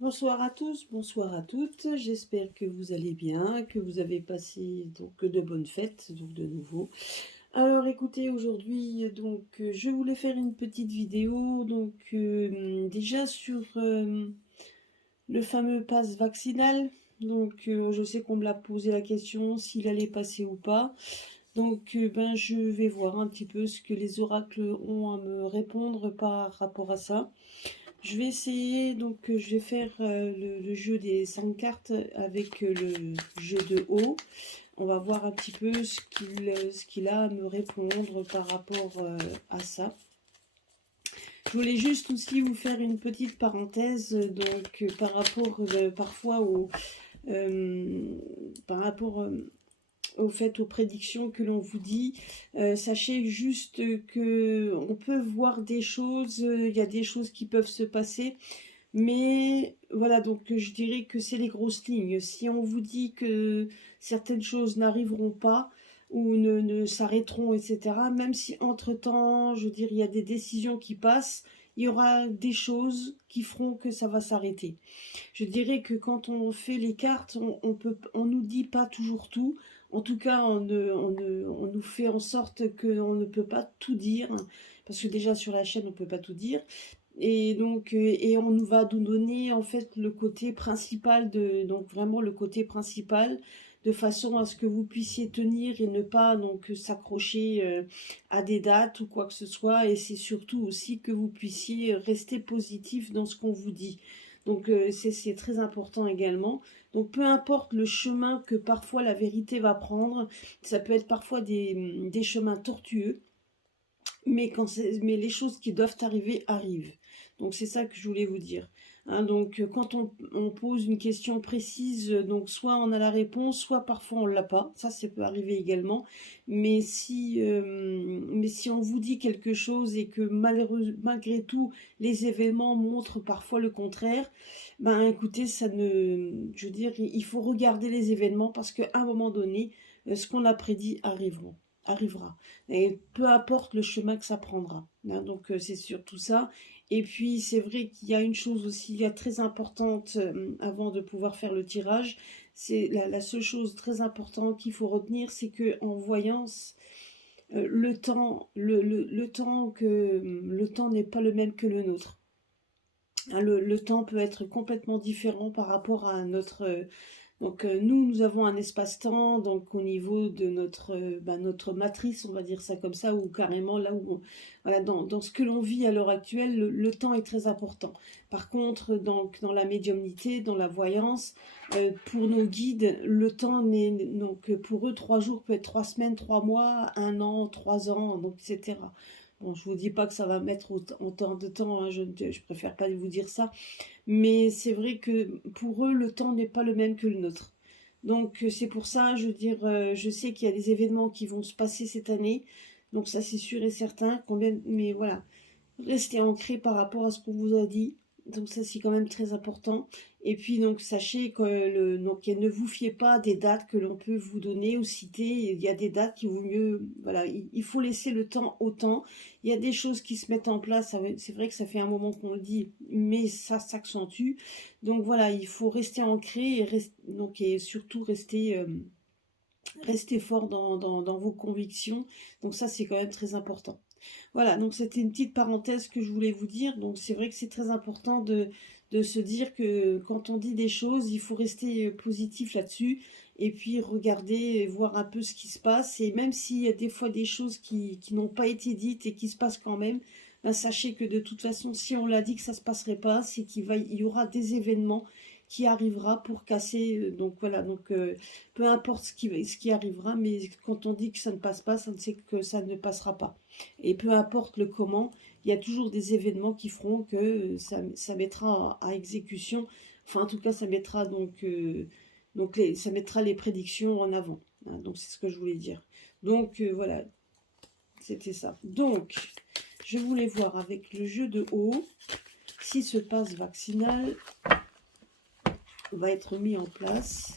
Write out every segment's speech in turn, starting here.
Bonsoir à tous, bonsoir à toutes. J'espère que vous allez bien, que vous avez passé donc de bonnes fêtes, donc de nouveau. Alors écoutez, aujourd'hui je voulais faire une petite vidéo déjà sur le fameux pass vaccinal. Je sais qu'on me l'a posé la question s'il allait passer ou pas. Je vais voir un petit peu ce que les oracles ont à me répondre par rapport à ça. Je vais essayer, je vais faire le jeu des 5 cartes avec le jeu de haut. On va voir un petit peu ce qu'il a à me répondre par rapport à ça. Je voulais juste aussi vous faire une petite parenthèse, par rapport parfois euh, par rapport au fait aux prédictions que l'on vous dit. Sachez juste que on peut voir des choses, il y a des choses qui peuvent se passer. Mais voilà, je dirais que c'est les grosses lignes. Si on vous dit que certaines choses n'arriveront pas ou ne s'arrêteront, etc., même si entre-temps, je veux dire, il y a des décisions qui passent, il y aura des choses qui feront que ça va s'arrêter. Je dirais que quand on fait les cartes, on nous dit pas toujours tout. En tout cas, on nous fait en sorte qu'on ne peut pas tout dire, parce que déjà sur la chaîne, on peut pas tout dire. Et on nous va nous donner en fait le côté principal donc vraiment le côté principal, de façon à ce que vous puissiez tenir et ne pas s'accrocher à des dates ou quoi que ce soit. Et c'est surtout aussi que vous puissiez rester positif dans ce qu'on vous dit. C'est très important également. Donc peu importe le chemin que parfois la vérité va prendre, ça peut être parfois des chemins tortueux, mais les choses qui doivent arriver arrivent. Donc c'est ça que je voulais vous dire. Hein, quand on pose une question précise, soit on a la réponse, soit parfois on l'a pas. Ça peut arriver également. Mais si on vous dit quelque chose et que malgré tout les événements montrent parfois le contraire, ben écoutez, je veux dire, il faut regarder les événements, parce qu'à un moment donné, ce qu'on a prédit arrivera. Et peu importe le chemin que ça prendra. Hein, c'est surtout ça. Et puis c'est vrai qu'il y a une chose aussi très importante avant de pouvoir faire le tirage. C'est la seule chose très importante qu'il faut retenir, c'est que en voyance, le temps n'est pas le même que le nôtre. Hein, le temps peut être complètement différent par rapport à notre nous avons un espace-temps, donc au niveau de notre matrice, on va dire ça comme ça, ou carrément là où, voilà, dans ce que l'on vit à l'heure actuelle, le temps est très important. Par contre, dans la médiumnité, dans la voyance, pour nos guides, le temps n'est, pour eux, 3 jours peut être 3 semaines, 3 mois, 1 an, 3 ans, etc. Bon, je vous dis pas que ça va mettre autant de temps, hein, je préfère pas vous dire ça, mais c'est vrai que pour eux, le temps n'est pas le même que le nôtre. C'est pour ça, je veux dire, je sais qu'il y a des événements qui vont se passer cette année, donc ça c'est sûr et certain. Mais voilà, restez ancré par rapport à ce qu'on vous a dit. Donc ça c'est quand même très important. Et puis sachez que ne vous fiez pas à des dates que l'on peut vous donner ou citer. Il y a des dates qui vaut mieux, voilà, il faut laisser le temps au temps. Il y a des choses qui se mettent en place. C'est vrai que ça fait un moment qu'on le dit, mais ça s'accentue. Donc voilà, il faut rester ancré et surtout rester fort dans vos convictions. Donc ça c'est quand même très important. Voilà, donc c'était une petite parenthèse que je voulais vous dire. Donc c'est vrai que c'est très important de se dire que quand on dit des choses, il faut rester positif là-dessus, et puis regarder et voir un peu ce qui se passe. Et même s'il y a des fois des choses qui n'ont pas été dites et qui se passent quand même, ben sachez que de toute façon, si on l'a dit que ça ne se passerait pas, c'est il y aura des événements qui arrivera pour casser. Donc voilà, peu importe ce qui arrivera, mais quand on dit que ça ne passe pas, ça ne sait que ça ne passera pas. Et peu importe le comment, il y a toujours des événements qui feront que ça mettra à exécution. Enfin, en tout cas, ça mettra ça mettra les prédictions en avant. Hein, donc, c'est ce que je voulais dire. Voilà, c'était ça. Donc, je voulais voir avec le jeu de haut si ce passe vaccinal va être mis en place.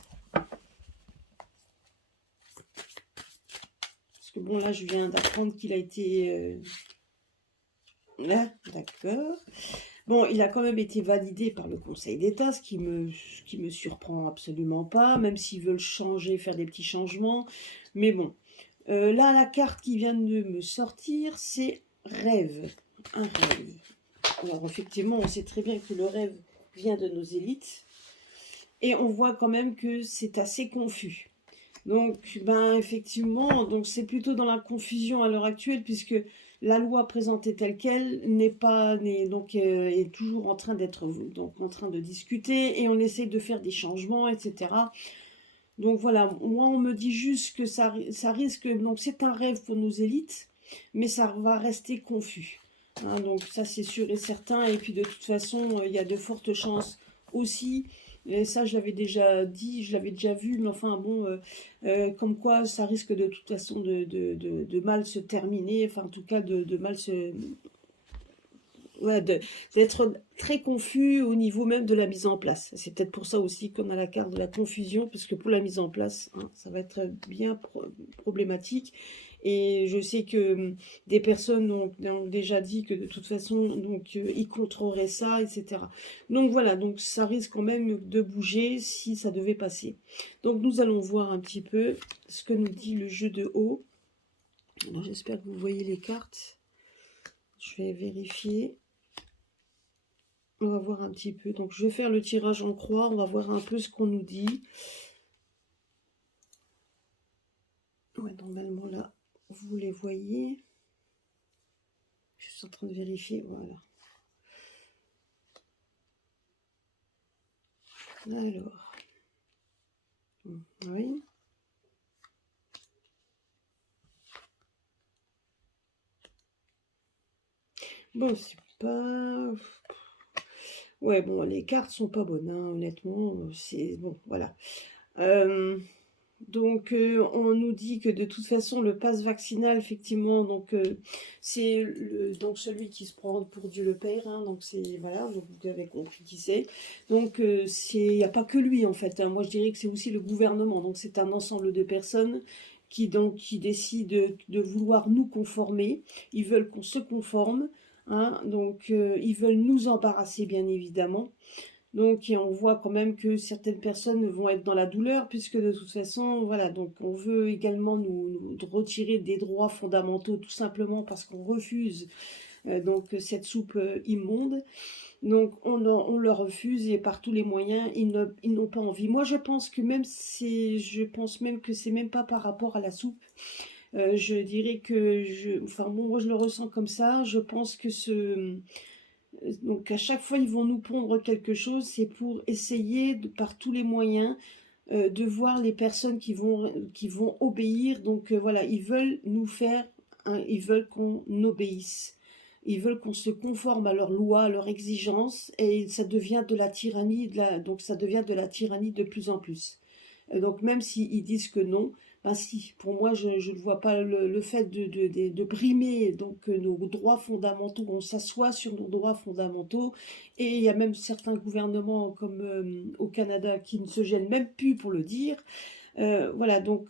Parce que bon, là, je viens d'apprendre qu'il a été... Là, d'accord. Bon, il a quand même été validé par le Conseil d'État, ce qui me surprend absolument pas, même s'ils veulent changer, faire des petits changements. Mais bon, là, la carte qui vient de me sortir, c'est rêve. Un rêve. Alors, effectivement, on sait très bien que le rêve vient de nos élites. Et on voit quand même que c'est assez confus. Donc, ben, effectivement, donc c'est plutôt dans la confusion à l'heure actuelle, puisque la loi présentée telle qu'elle est toujours en train d'être donc en train de discuter, et on essaye de faire des changements, etc. Donc voilà, moi on me dit juste que ça risque, donc c'est un rêve pour nos élites, mais ça va rester confus. Hein, donc ça c'est sûr et certain, et puis de toute façon, il y a de fortes chances aussi, et ça je l'avais déjà dit, je l'avais déjà vu, mais enfin bon, comme quoi ça risque de toute façon de mal se terminer, enfin en tout cas de mal se, ouais, d'être très confus au niveau même de la mise en place. C'est peut-être pour ça aussi qu'on a la carte de la confusion, parce que pour la mise en place, hein, ça va être bien problématique. Et je sais que des personnes ont déjà dit que de toute façon, donc, ils contrôleraient ça, etc. Donc voilà, donc ça risque quand même de bouger si ça devait passer. Donc nous allons voir un petit peu ce que nous dit le jeu de haut. Alors j'espère que vous voyez les cartes. Je vais vérifier. On va voir un petit peu. Donc, je vais faire le tirage en croix. On va voir un peu ce qu'on nous dit. Ouais, normalement, là, vous les voyez. Je suis en train de vérifier. Voilà. Alors. Oui. Bon, c'est pas... Ouais, bon, les cartes sont pas bonnes, hein, honnêtement. C'est... Bon, voilà. Donc, on nous dit que de toute façon, le pass vaccinal, effectivement, donc c'est donc celui qui se prend pour Dieu le Père. Hein, donc, c'est voilà, donc vous avez compris qui c'est. Donc, il n'y a pas que lui en fait. Hein, moi, je dirais que c'est aussi le gouvernement. Donc, c'est un ensemble de personnes qui décident de vouloir nous conformer. Ils veulent qu'on se conforme. Hein, donc, ils veulent nous embarrasser, bien évidemment. Donc, et on voit quand même que certaines personnes vont être dans la douleur, puisque de toute façon, voilà, donc on veut également nous retirer des droits fondamentaux, tout simplement parce qu'on refuse donc cette soupe immonde. Donc, on le refuse et par tous les moyens, ils n'ont pas envie. Moi, je pense même que c'est même pas par rapport à la soupe. Je dirais que, enfin bon, moi je le ressens comme ça. Je pense que donc à chaque fois ils vont nous pondre quelque chose, c'est pour essayer par tous les moyens de voir les personnes qui vont obéir. Donc voilà, ils veulent nous faire, ils veulent qu'on obéisse. Ils veulent qu'on se conforme à leurs lois, à leurs exigences, et ça devient de la tyrannie, donc ça devient de la tyrannie de plus en plus. Donc même s'ils disent que non, ben si, pour moi je ne vois pas le fait de brimer donc nos droits fondamentaux, on s'assoit sur nos droits fondamentaux, et il y a même certains gouvernements comme au Canada qui ne se gênent même plus pour le dire. Voilà, donc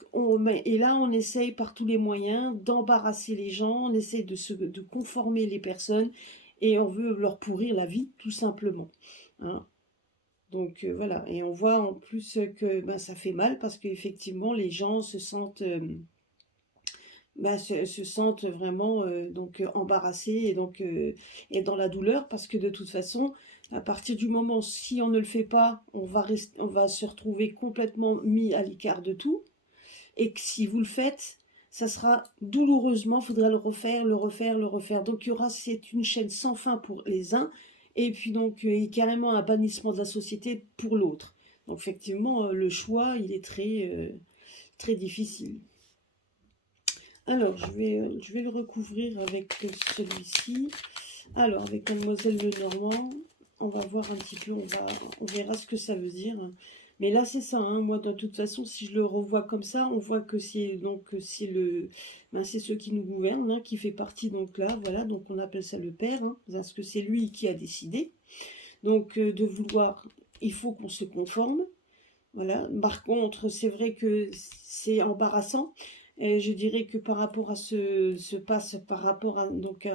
et là on essaye par tous les moyens d'embarrasser les gens, on essaye de conformer les personnes, et on veut leur pourrir la vie tout simplement. Hein. Donc voilà, et on voit en plus que ben, ça fait mal parce qu'effectivement les gens se sentent, se sentent vraiment donc embarrassés et dans la douleur, parce que de toute façon, à partir du moment si on ne le fait pas, on va se retrouver complètement mis à l'écart de tout, et que si vous le faites, ça sera douloureusement, il faudra le refaire, le refaire, le refaire. Donc il y aura, c'est une chaîne sans fin pour les uns, et puis donc carrément un bannissement de la société pour l'autre. Donc effectivement, le choix, il est très difficile. Alors, je vais le recouvrir avec celui-ci. Alors, avec Mademoiselle Lenormand, on va voir un petit peu, on verra ce que ça veut dire. Mais là, c'est ça, hein. Moi, de toute façon, si je le revois comme ça, on voit que c'est donc c'est ceux qui nous gouvernent, hein, qui fait partie donc là, voilà, donc on appelle ça le père, hein, parce que c'est lui qui a décidé. Donc, de vouloir, il faut qu'on se conforme. Voilà. Par contre, c'est vrai que c'est embarrassant. Et je dirais que par rapport à ce passe, par rapport à, donc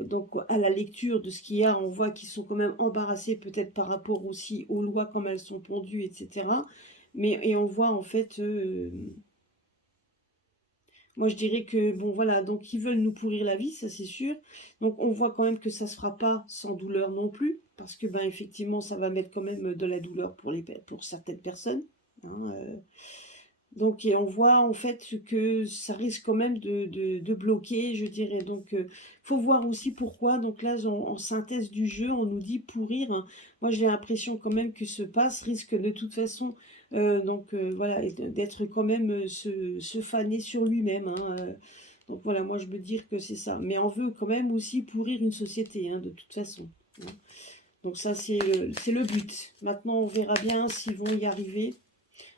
donc à la lecture de ce qu'il y a, on voit qu'ils sont quand même embarrassés peut-être par rapport aussi aux lois comme elles sont pondues, etc. Mais et on voit en fait, moi je dirais que bon voilà, donc ils veulent nous pourrir la vie, ça c'est sûr. Donc on voit quand même que ça se fera pas sans douleur non plus, parce que ben effectivement ça va mettre quand même de la douleur pour certaines personnes, hein, donc, et on voit en fait que ça risque quand même de bloquer, je dirais. Donc, faut voir aussi pourquoi. Donc là, en synthèse du jeu, on nous dit pourrir, hein. Moi, j'ai l'impression quand même que ce pass risque de toute façon, voilà, d'être quand même se faner sur lui-même, hein. Donc voilà, moi je veux dire que c'est ça. Mais on veut quand même aussi pourrir une société, hein, de toute façon, hein. Donc ça, c'est le but. Maintenant, on verra bien s'ils vont y arriver.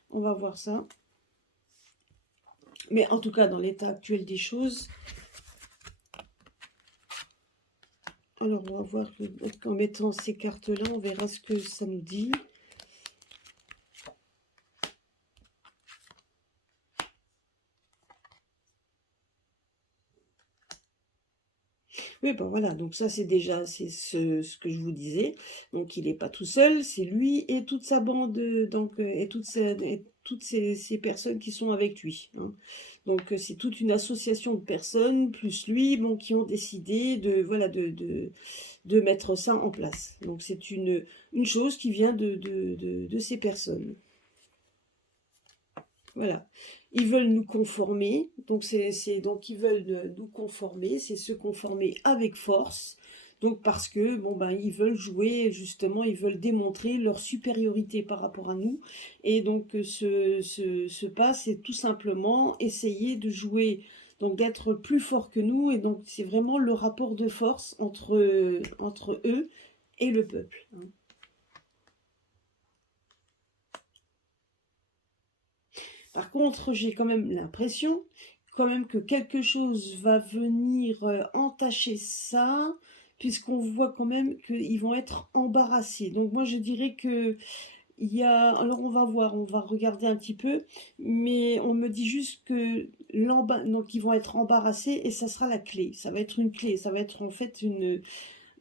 On va voir ça. Mais en tout cas, dans l'état actuel des choses, alors on va voir qu'en mettant ces cartes-là, on verra ce que ça nous dit. Oui, ben voilà, donc ça c'est déjà c'est ce que je vous disais. Donc il n'est pas tout seul, c'est lui et toute sa bande, donc, et toutes ces personnes qui sont avec lui, hein. Donc c'est toute une association de personnes, plus lui, bon, qui ont décidé de, voilà, de mettre ça en place. Donc c'est une chose qui vient de ces personnes. Voilà. Ils veulent nous conformer, donc donc ils veulent nous conformer, c'est se conformer avec force. Donc parce que bon ben ils veulent jouer justement, ils veulent démontrer leur supériorité par rapport à nous. Et donc ce pas, c'est tout simplement essayer de jouer, donc d'être plus fort que nous. Et donc c'est vraiment le rapport de force entre eux et le peuple, hein. Par contre, j'ai quand même l'impression quand même que quelque chose va venir entacher ça, puisqu'on voit quand même qu'ils vont être embarrassés. Donc moi, je dirais que il y a... Alors on va voir, on va regarder un petit peu, mais on me dit juste que donc ils vont être embarrassés et ça sera la clé. Ça va être une clé, ça va être en fait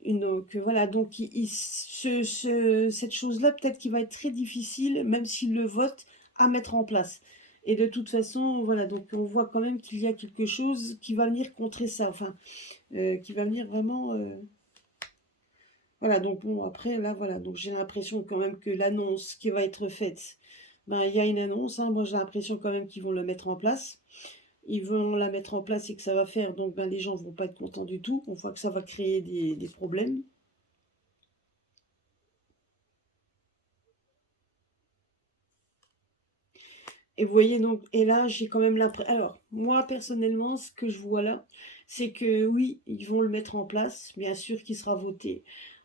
donc voilà, donc cette chose-là, peut-être qu'il va être très difficile, même s'il le vote, à mettre en place. Et de toute façon, voilà, donc on voit quand même qu'il y a quelque chose qui va venir contrer ça, enfin, qui va venir vraiment... Voilà, donc bon, après, là, voilà, donc j'ai l'impression quand même que l'annonce qui va être faite, ben, il y a une annonce, hein, moi j'ai l'impression quand même qu'ils vont le mettre en place. Ils vont la mettre en place et que ça va faire, donc ben, les gens vont pas être contents du tout. On voit que ça va créer des problèmes. Et vous voyez donc, et là j'ai quand même l'impression. Alors, moi personnellement, ce que je vois là, c'est que oui, ils vont le mettre en place, bien sûr qu'il sera voté.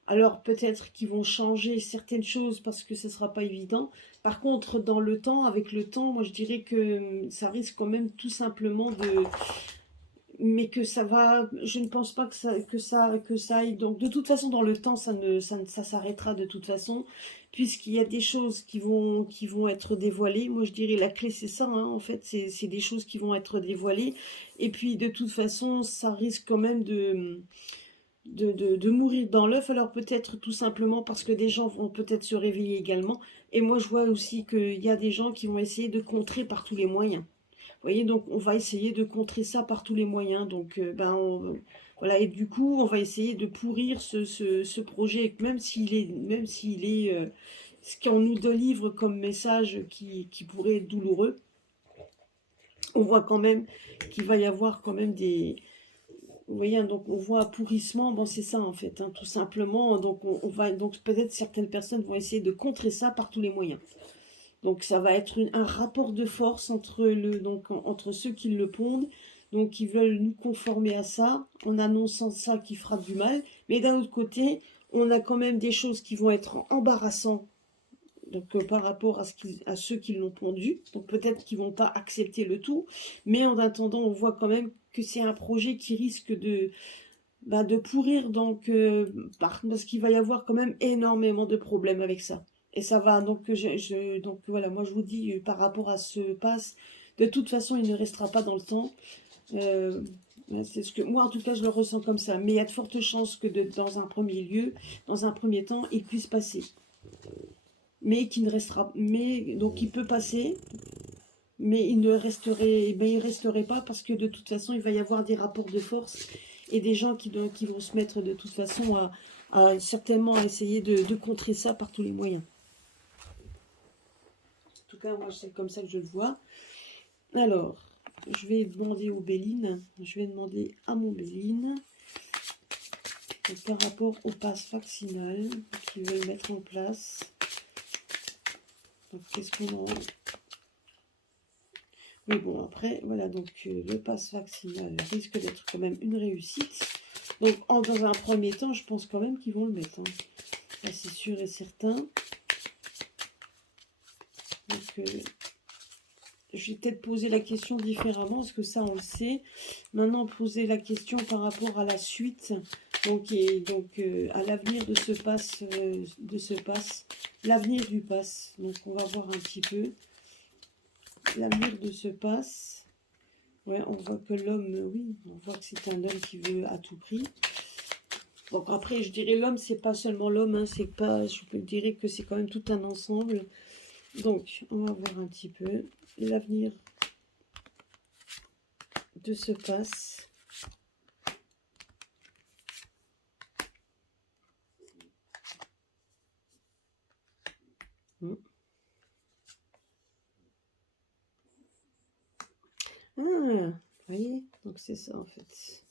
Alors peut-être qu'ils vont changer certaines choses parce que ce ne sera pas évident. Par contre, dans le temps, avec le temps, moi je dirais que ça risque quand même tout simplement de, mais que ça va, je ne pense pas que ça aille. Donc de toute façon, dans le temps, ça s'arrêtera de toute façon, puisqu'il y a des choses qui vont être dévoilées. Moi, je dirais la clé, c'est ça, hein, en fait, c'est des choses qui vont être dévoilées. Et puis de toute façon, ça risque quand même de mourir dans l'œuf. Alors peut-être tout simplement parce que des gens vont peut-être se réveiller également. Et moi, je vois aussi qu'il y a des gens qui vont essayer de contrer par tous les moyens. Vous voyez, donc on va essayer de contrer ça par tous les moyens. Donc, voilà, et du coup, on va essayer de pourrir ce projet, même s'il est ce qu'on nous délivre comme message qui pourrait être douloureux. On voit quand même qu'il va y avoir quand même des... Vous voyez, hein, donc on voit un pourrissement, bon c'est ça en fait, hein, tout simplement. Donc donc peut-être certaines personnes vont essayer de contrer ça par tous les moyens. Donc ça va être un rapport de force entre ceux qui le pondent, donc qui veulent nous conformer à ça, en annonçant ça qui fera du mal. Mais d'un autre côté, on a quand même des choses qui vont être embarrassantes, donc par rapport à ceux qui l'ont pondu. Donc peut-être qu'ils vont pas accepter le tout, mais en attendant, on voit quand même que c'est un projet qui risque de pourrir, donc parce qu'il va y avoir quand même énormément de problèmes avec ça. Et ça va, donc, donc voilà, moi je vous dis, par rapport à ce pass, de toute façon, il ne restera pas dans le temps. Euh, Ouais, c'est ce que moi, en tout cas, je le ressens comme ça. Mais il y a de fortes chances que dans un premier lieu, dans un premier temps, il puisse passer. Mais qui ne restera. Mais donc il peut passer, mais il resterait pas parce que de toute façon, il va y avoir des rapports de force et des gens qui vont se mettre de toute façon certainement à essayer de contrer ça par tous les moyens. En tout cas, moi, c'est comme ça que je le vois. Alors, je vais demander aux Béline, je vais demander à mon Béline, par rapport au pass vaccinal qu'ils veulent mettre en place. Donc, qu'est-ce qu'on a? Mais bon, après, voilà, donc le pass vaccinal risque d'être quand même une réussite. Donc, dans un premier temps, je pense quand même qu'ils vont le mettre. Hein. Ça, c'est sûr et certain. Donc, je vais peut-être poser la question différemment, parce que ça, on le sait. Maintenant, poser la question par rapport à la suite, donc, à l'avenir de ce pass, l'avenir du pass. Donc, on va voir un petit peu l'avenir de ce pass. Ouais, on voit que l'homme, oui, on voit que c'est un homme qui veut à tout prix. Donc après, je dirais l'homme, c'est pas seulement l'homme, hein, c'est pas, je dirais que c'est quand même tout un ensemble. Donc, on va voir un petit peu l'avenir de ce pass. Ah, vous voyez, donc c'est ça en fait.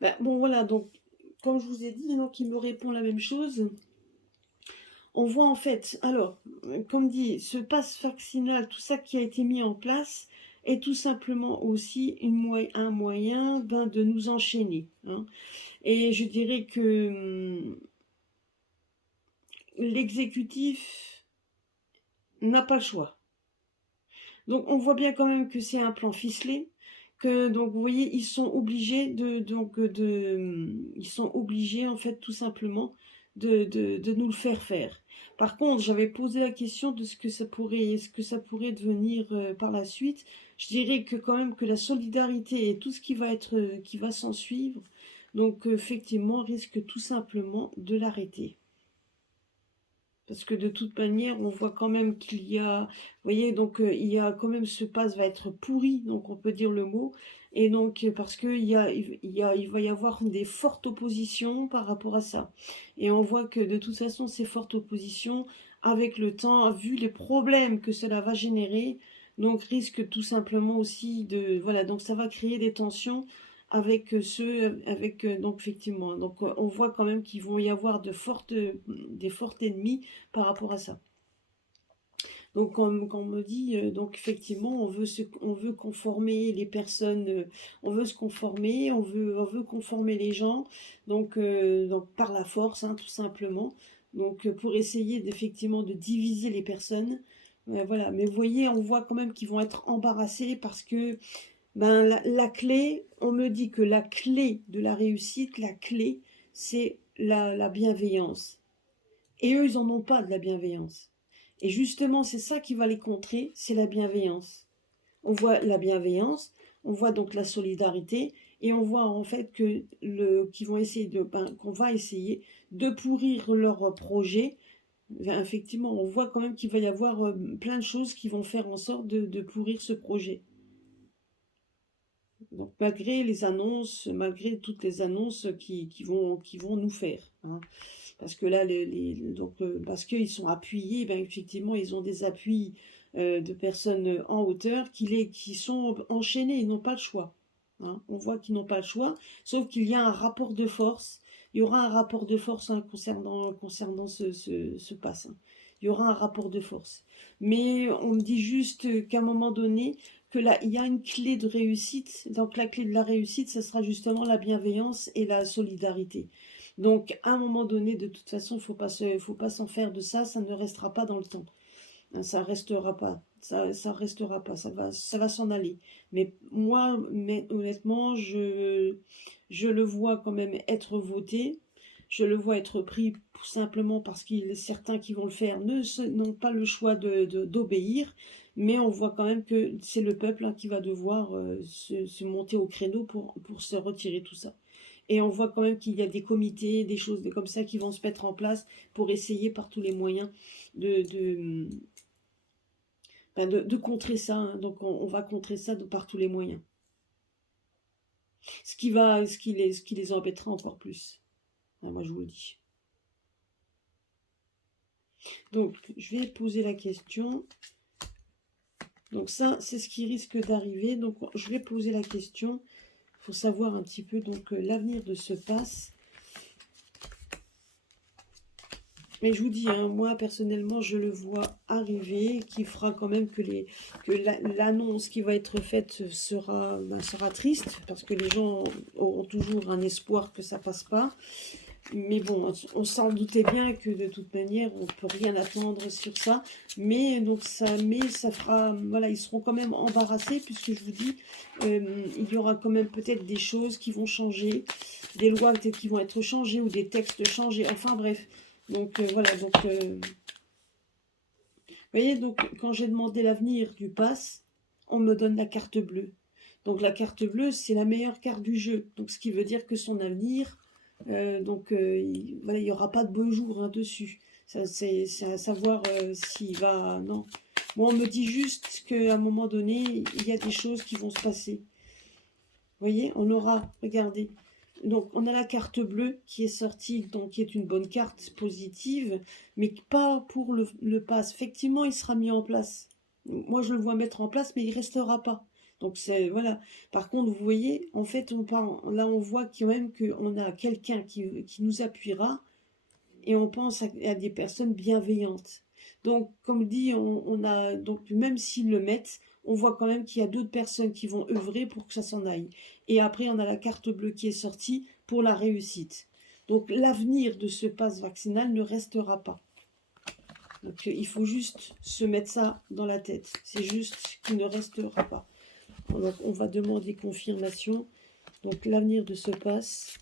Ben, bon voilà, donc comme je vous ai dit, donc il me répond la même chose. On voit en fait, alors, comme dit, ce pass vaccinal, tout ça qui a été mis en place, est tout simplement aussi un moyen de nous enchaîner. Hein. Et je dirais que l'exécutif n'a pas le choix. Donc on voit bien quand même que c'est un plan ficelé, que donc vous voyez ils sont obligés ils sont obligés en fait tout simplement de nous le faire faire. Par contre, j'avais posé la question de ce que ça pourrait devenir par la suite. Je dirais que quand même que la solidarité et tout ce qui va s'en suivre, donc effectivement risque tout simplement de l'arrêter. Parce que de toute manière, on voit quand même qu'il y a, vous voyez, donc il y a quand même ce pass va être pourri, donc on peut dire le mot, et donc parce que il va y avoir des fortes oppositions par rapport à ça, et on voit que de toute façon ces fortes oppositions, avec le temps, vu les problèmes que cela va générer, donc risque tout simplement aussi de, voilà, donc ça va créer des tensions avec donc effectivement, donc on voit quand même qu'il vont y avoir des fortes ennemis par rapport à ça. Donc quand on me dit, donc effectivement, on veut conformer les personnes, on veut se conformer, on veut conformer les gens, donc par la force, hein, tout simplement. Donc pour essayer effectivement de diviser les personnes. Voilà, mais vous voyez, on voit quand même qu'ils vont être embarrassés parce que ben, la clé, on me dit que la clé de la réussite, la clé, c'est la bienveillance. Et eux, ils n'en ont pas de la bienveillance. Et justement, c'est ça qui va les contrer, c'est la bienveillance. On voit la bienveillance, on voit donc la solidarité, et on voit en fait qu'on va essayer de pourrir leur projet. Effectivement, on voit quand même qu'il va y avoir plein de choses qui vont faire en sorte de pourrir ce projet. Donc malgré les annonces, malgré toutes les annonces qui vont nous faire, hein. Parce que là, parce qu'ils sont appuyés, ben effectivement, ils ont des appuis de personnes en hauteur qui sont enchaînés, ils n'ont pas le choix. Hein. On voit qu'ils n'ont pas le choix, sauf qu'il y a un rapport de force. Il y aura un rapport de force hein, concernant ce pass. Hein. Il y aura un rapport de force. Mais on me dit juste qu'à un moment donné, que là, il y a une clé de réussite. Donc la clé de la réussite, ce sera justement la bienveillance et la solidarité. Donc à un moment donné, de toute façon, faut pas s'en faire de ça, ça ne restera pas dans le temps. Ça ne restera pas. Ça restera pas, ça va s'en aller. Mais moi, honnêtement, je le vois quand même être voté. Je le vois être pris simplement parce qu'il est certains qui vont le faire n'ont pas le choix d'obéir. Mais on voit quand même que c'est le peuple, hein, qui va devoir se monter au créneau pour se retirer tout ça. Et on voit quand même qu'il y a des comités, des choses comme ça qui vont se mettre en place pour essayer par tous les moyens de, de contrer ça, hein. Donc on va contrer ça par tous les moyens. Ce qui les embêtera encore plus. Ah, moi je vous le dis. Donc je vais poser la question. Donc ça, c'est ce qui risque d'arriver. Donc je vais poser la question. Il faut savoir un petit peu donc l'avenir de ce pass. Mais je vous dis, hein, moi personnellement, je le vois arriver, qui fera quand même que l'annonce qui va être faite sera triste, parce que les gens auront toujours un espoir que ça passe pas. Mais bon, on s'en doutait bien que de toute manière, on ne peut rien attendre sur ça. Mais donc ça fera, voilà, ils seront quand même embarrassés, puisque je vous dis, il y aura quand même peut-être des choses qui vont changer, des lois peut-être qui vont être changées ou des textes changés. Enfin bref. Donc voilà, donc vous voyez, donc quand j'ai demandé l'avenir du pass, on me donne la carte bleue. Donc la carte bleue, c'est la meilleure carte du jeu. Donc ce qui veut dire que son avenir, voilà, il n'y aura pas de beau jour, hein, dessus. C'est à savoir s'il va... Non. Moi, on me dit juste qu'à un moment donné, il y a des choses qui vont se passer. Vous voyez, on aura, regardez, donc on a la carte bleue qui est sortie, donc qui est une bonne carte positive, mais pas pour le pass. Effectivement, il sera mis en place. Moi, je le vois mettre en place, mais il restera pas. Donc c'est voilà. Par contre, vous voyez, en fait, là, on voit quand même qu'on a quelqu'un qui nous appuiera, et on pense à des personnes bienveillantes. Donc, comme dit, on a donc même s'ils le mettent, on voit quand même qu'il y a d'autres personnes qui vont œuvrer pour que ça s'en aille. Et après, on a la carte bleue qui est sortie pour la réussite. Donc, l'avenir de ce pass vaccinal ne restera pas. Donc, il faut juste se mettre ça dans la tête. C'est juste qu'il ne restera pas. Donc, on va demander confirmation. Donc, l'avenir de ce pass.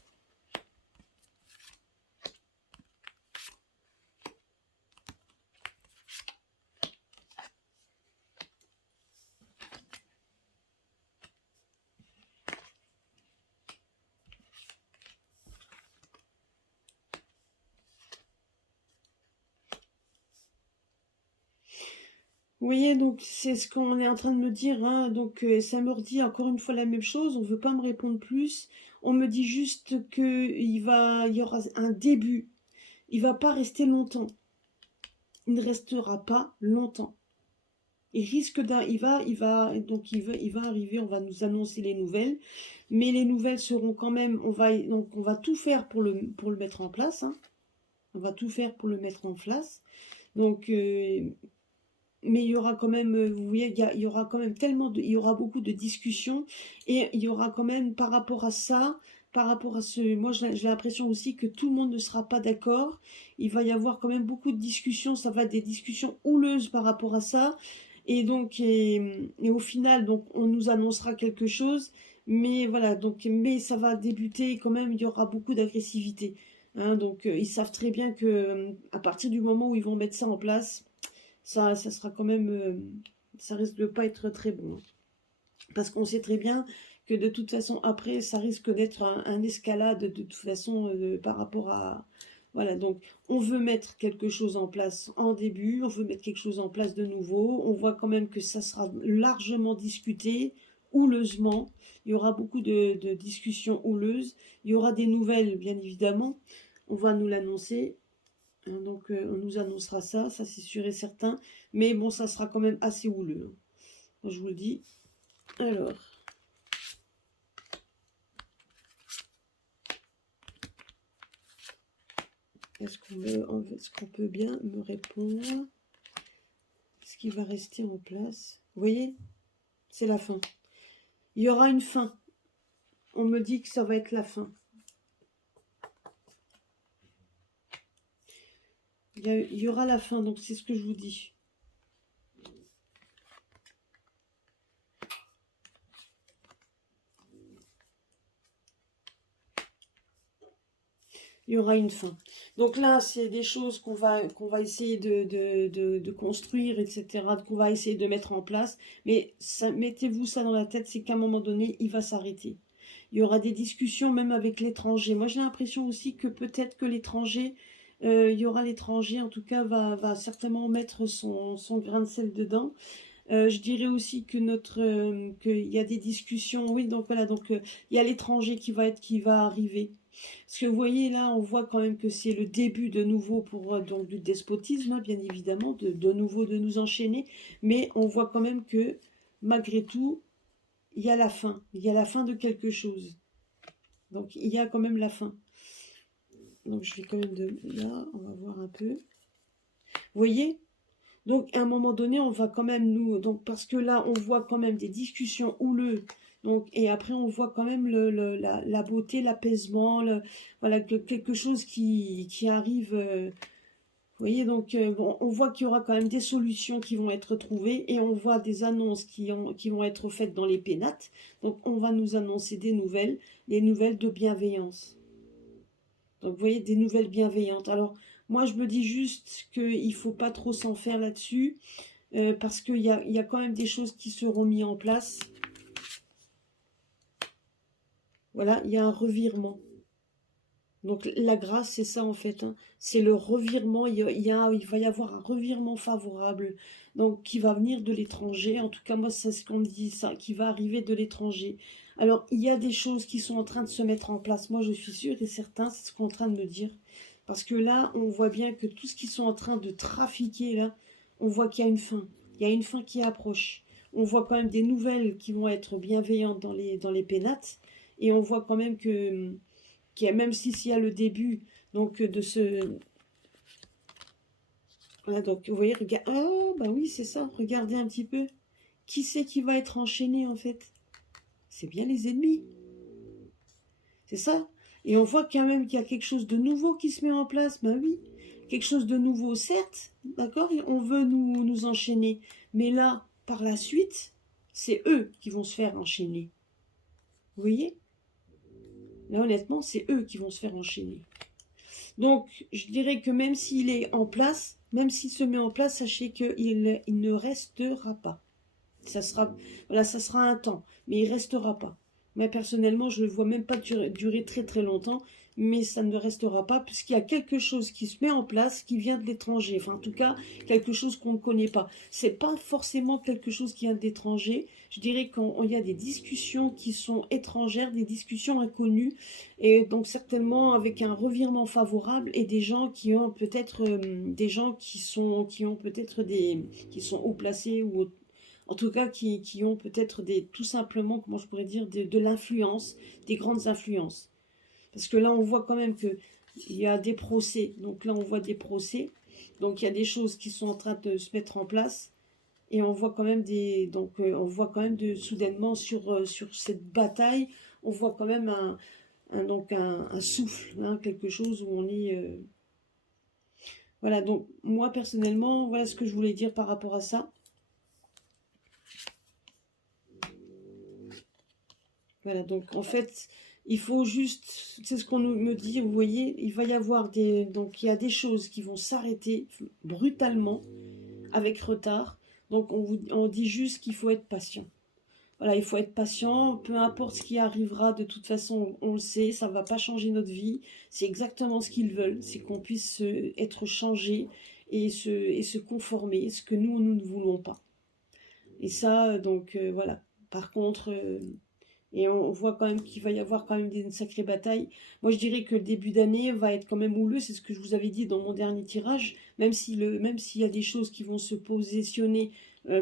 Vous voyez, donc c'est ce qu'on est en train de me dire, hein. Donc ça me redit encore une fois la même chose, on ne veut pas me répondre plus. On me dit juste qu'il y aura un début. Il ne va pas rester longtemps. Il ne restera pas longtemps. Il risque d'un... il va arriver, on va nous annoncer les nouvelles. Mais les nouvelles seront quand même... on va tout faire pour le mettre en place, hein. On va tout faire pour le mettre en place. Donc... mais il y aura quand même, vous voyez, il y aura quand même il y aura beaucoup de discussions, et il y aura quand même par rapport à ça, moi j'ai l'impression aussi que tout le monde ne sera pas d'accord. Il va y avoir quand même beaucoup de discussions, ça va être des discussions houleuses par rapport à ça, et donc et au final donc on nous annoncera quelque chose, mais voilà, donc mais ça va débuter quand même, il y aura beaucoup d'agressivité, hein. Donc ils savent très bien que à partir du moment où ils vont mettre ça en place, ça sera quand même, ça risque de pas être très bon. Parce qu'on sait très bien que de toute façon, après, ça risque d'être un escalade de toute façon par rapport à... Voilà, donc on veut mettre quelque chose en place en début, on veut mettre quelque chose en place de nouveau. On voit quand même que ça sera largement discuté, houleusement. Il y aura beaucoup de discussions houleuses. Il y aura des nouvelles, bien évidemment. On va nous l'annoncer. Hein, donc on nous annoncera ça, ça c'est sûr et certain. Mais bon, ça sera quand même assez houleux, hein, je vous le dis. Alors, est-ce qu'on peut bien me répondre ce qui va rester en place? Vous voyez, c'est la fin. Il y aura une fin. On me dit que ça va être la fin. Il y aura la fin, donc c'est ce que je vous dis. il y aura une fin. Donc là, c'est des choses qu'on va essayer de construire, etc., qu'on va essayer de mettre en place. Mais mettez-vous ça dans la tête, c'est qu'à un moment donné, il va s'arrêter. Il y aura des discussions même avec l'étranger. Moi, j'ai l'impression aussi que peut-être que l'étranger, il y aura l'étranger, en tout cas, va certainement mettre son grain de sel dedans. Je dirais aussi que qu'il y a des discussions, oui, donc voilà, donc il y a l'étranger qui va arriver. Parce que vous voyez là, on voit quand même que c'est le début de nouveau pour donc du despotisme, hein, bien évidemment, de nouveau de nous enchaîner, mais on voit quand même que malgré tout, il y a la fin, il y a la fin de quelque chose. Donc il y a quand même la fin. Donc je vais quand même de là, on va voir un peu. Vous voyez? Donc, à un moment donné, on va quand même donc, parce que là, on voit quand même des discussions houleuses. Donc, et après, on voit quand même la beauté, l'apaisement, voilà, quelque chose qui arrive. Vous voyez, donc, bon, on voit qu'il y aura quand même des solutions qui vont être trouvées et on voit des annonces qui vont être faites dans les pénates. Donc, on va nous annoncer des nouvelles de bienveillance. Donc, vous voyez, des nouvelles bienveillantes. Alors, moi, je me dis juste qu'il ne faut pas trop s'en faire là-dessus. Parce qu'il y a quand même des choses qui seront mises en place. Voilà, il y a un revirement. Donc la grâce, c'est ça en fait, hein. C'est le revirement, il va y avoir un revirement favorable, donc qui va venir de l'étranger. En tout cas, moi, c'est ce qu'on me dit, ça, qui va arriver de l'étranger. Alors, il y a des choses qui sont en train de se mettre en place. Moi, je suis sûre et certain, c'est ce qu'on est en train de me dire. Parce que là, on voit bien que tout ce qu'ils sont en train de trafiquer, là, on voit qu'il y a une fin. Il y a une fin qui approche. On voit quand même des nouvelles qui vont être bienveillantes dans les pénates. Et on voit quand même même s'il y a le début donc de ce... Voilà, donc vous voyez, regarde... Ah, bah oui, c'est ça. Regardez un petit peu. Qui c'est qui va être enchaîné, en fait? C'est bien les ennemis. C'est ça. Et on voit quand même qu'il y a quelque chose de nouveau qui se met en place. Ben oui, quelque chose de nouveau, certes, d'accord, on veut nous enchaîner. Mais là, par la suite, c'est eux qui vont se faire enchaîner. Vous voyez? Là, honnêtement, c'est eux qui vont se faire enchaîner. Donc, je dirais que même s'il est en place, même s'il se met en place, sachez qu'il ne restera pas. Ça sera, voilà, ça sera un temps, mais il restera pas. Moi, personnellement, je ne le vois même pas durer très très longtemps, mais ça ne restera pas, puisqu'il y a quelque chose qui se met en place, qui vient de l'étranger. Enfin, en tout cas, quelque chose qu'on ne connaît pas. C'est pas forcément quelque chose qui vient de l'étranger. Je dirais qu'il y a des discussions qui sont étrangères, des discussions inconnues, et donc certainement avec un revirement favorable et des gens qui ont peut-être des gens qui ont peut-être qui sont haut placés ou en tout cas qui ont peut-être tout simplement, comment je pourrais dire, de l'influence, des grandes influences. Parce que là, on voit quand même que il y a des procès. Donc là, on voit des procès. Donc il y a des choses qui sont en train de se mettre en place. Et on voit quand même on voit quand même soudainement sur cette bataille, on voit quand même un souffle, hein, quelque chose où on est. Voilà, donc moi personnellement, voilà ce que je voulais dire par rapport à ça. Voilà, donc en fait, il faut juste, c'est ce qu'on me dit, vous voyez, il va y avoir donc il y a des choses qui vont s'arrêter brutalement, avec retard. Donc on dit juste qu'il faut être patient. Voilà, il faut être patient, peu importe ce qui arrivera, de toute façon, on le sait, ça ne va pas changer notre vie. C'est exactement ce qu'ils veulent, c'est qu'on puisse être changé et se conformer, ce que nous ne voulons pas. Et ça, donc voilà. Par contre, et on voit quand même qu'il va y avoir quand même une sacrée bataille. Moi, je dirais que le début d'année va être quand même houleux, c'est ce que je vous avais dit dans mon dernier tirage, même s'il y a des choses qui vont se positionner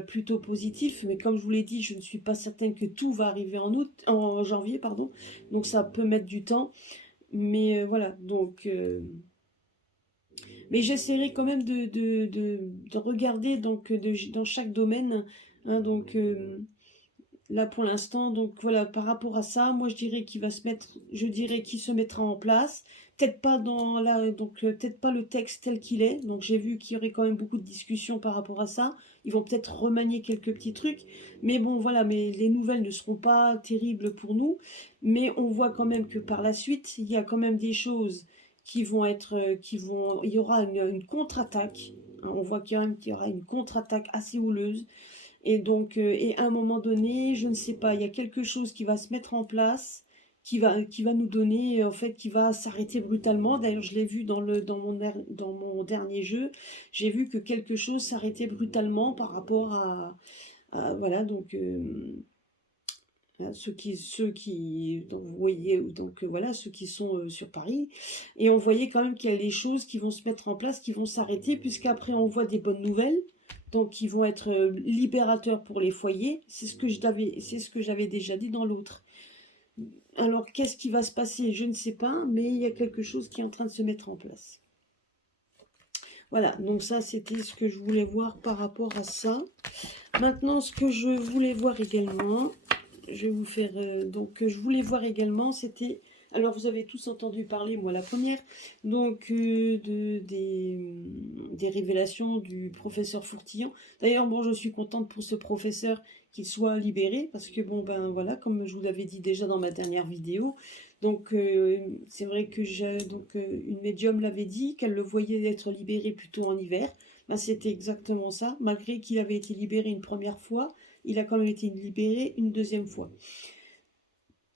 plutôt positif, mais comme je vous l'ai dit, je ne suis pas certaine que tout va arriver en janvier, pardon, donc ça peut mettre du temps, mais voilà, donc... mais j'essaierai quand même de regarder donc, dans chaque domaine, hein, donc... là pour l'instant, donc voilà, par rapport à ça, moi je dirais qu'il se mettra en place. Peut-être pas peut-être pas le texte tel qu'il est. Donc j'ai vu qu'il y aurait quand même beaucoup de discussions par rapport à ça. Ils vont peut-être remanier quelques petits trucs, mais bon voilà, mais les nouvelles ne seront pas terribles pour nous. Mais on voit quand même que par la suite, il y a quand même des choses il y aura une contre-attaque. Hein, on voit quand même qu'il y aura une contre-attaque assez houleuse. Et donc, et à un moment donné, je ne sais pas, il y a quelque chose qui va se mettre en place, qui va nous donner, en fait, qui va s'arrêter brutalement. D'ailleurs, je l'ai vu dans mon dernier jeu, j'ai vu que quelque chose s'arrêtait brutalement par rapport voilà, donc donc vous voyez, donc voilà, ceux qui sont sur Paris, et on voyait quand même qu'il y a des choses qui vont se mettre en place, qui vont s'arrêter, puisqu'après on voit des bonnes nouvelles, donc qui vont être libérateurs pour les foyers. C'est ce que j'avais déjà dit dans l'autre. Alors qu'est-ce qui va se passer? Je ne sais pas, mais il y a quelque chose qui est en train de se mettre en place. Voilà, donc ça c'était ce que je voulais voir par rapport à ça. Maintenant, ce que je voulais voir également, je vais vous faire, je voulais voir également, c'était, alors vous avez tous entendu parler, moi la première, donc des révélations du professeur Fourtillon. D'ailleurs, bon, je suis contente pour ce professeur qu'il soit libéré, parce que bon, ben voilà, comme je vous l'avais dit déjà dans ma dernière vidéo, donc c'est vrai que une médium l'avait dit, qu'elle le voyait être libéré plutôt en hiver. Ben, c'était exactement ça, malgré qu'il avait été libéré une première fois, il a quand même été libéré une deuxième fois.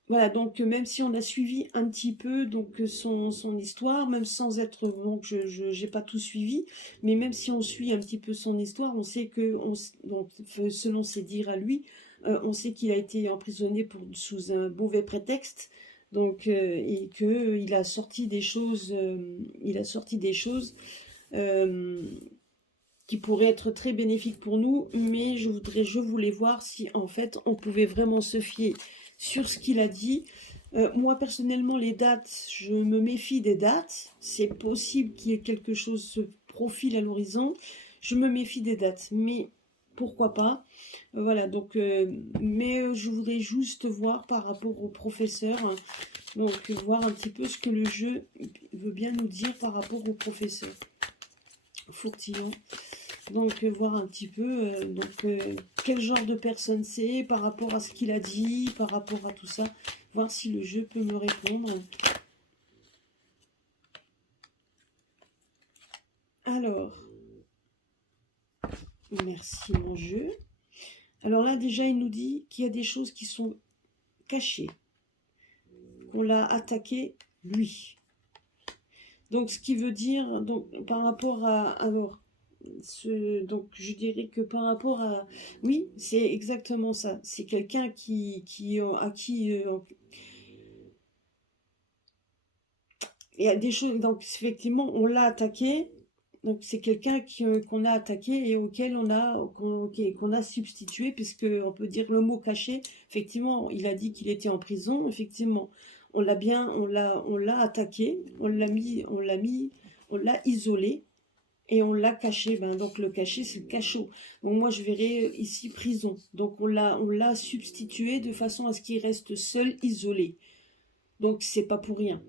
Voilà, donc même si on a suivi un petit peu donc son histoire, même sans être, donc je n'ai pas tout suivi, mais même si on suit un petit peu son histoire, on sait que, donc, selon ses dires à lui, on sait qu'il a été emprisonné sous un mauvais prétexte, donc, et qu'il a sorti des choses, euh, qui pourrait être très bénéfique pour nous, mais je voulais voir si en fait on pouvait vraiment se fier sur ce qu'il a dit. Moi personnellement, les dates, je me méfie des dates. C'est possible qu'il y ait quelque chose se profile à l'horizon. Je me méfie des dates, mais pourquoi pas. Voilà, donc, mais je voudrais juste voir par rapport au professeur, hein, donc voir un petit peu ce que le jeu veut bien nous dire par rapport au professeur Fourtillon. Donc voir un petit peu quel genre de personne c'est par rapport à ce qu'il a dit, par rapport à tout ça, voir si le jeu peut me répondre. Alors, merci mon jeu. Alors là déjà il nous dit qu'il y a des choses qui sont cachées, qu'on l'a attaqué lui. Donc ce qui veut dire, donc par rapport à, alors, donc je dirais que par rapport à, oui, c'est exactement ça. C'est quelqu'un à qui il y a des choses, donc effectivement on l'a attaqué. Donc c'est quelqu'un qu'on a attaqué et auquel qu'on a substitué, puisque on peut dire le mot caché. Effectivement, il a dit qu'il était en prison. Effectivement, on l'a attaqué, on l'a isolé et on l'a caché. Ben, donc le caché, c'est le cachot. Donc moi je verrais ici prison. Donc on l'a substitué de façon à ce qu'il reste seul, isolé. Donc c'est pas pour rien.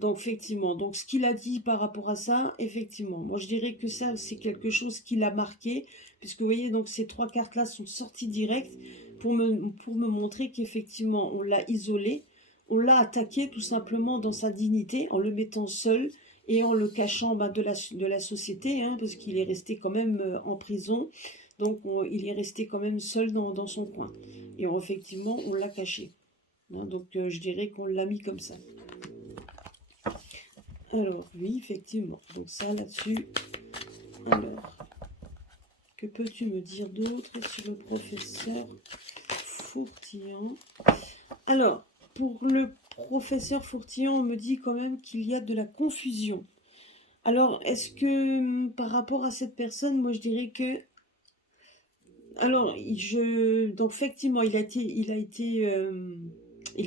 Donc effectivement, donc ce qu'il a dit par rapport à ça, effectivement, moi je dirais que ça c'est quelque chose qui l'a marqué, puisque vous voyez donc ces trois cartes là sont sorties direct pour me montrer qu'effectivement on l'a isolé, on l'a attaqué tout simplement dans sa dignité en le mettant seul et en le cachant de la société, hein, parce qu'il est resté quand même en prison, donc il est resté quand même seul dans son coin et effectivement on l'a caché, hein, donc je dirais qu'on l'a mis comme ça. Alors, oui, effectivement. Donc ça, là-dessus. Alors, que peux-tu me dire d'autre sur le professeur Fourtillon? Alors, pour le professeur Fourtillon, on me dit quand même qu'il y a de la confusion. Alors, est-ce que, par rapport à cette personne, moi, je dirais que... Alors, donc, effectivement, il a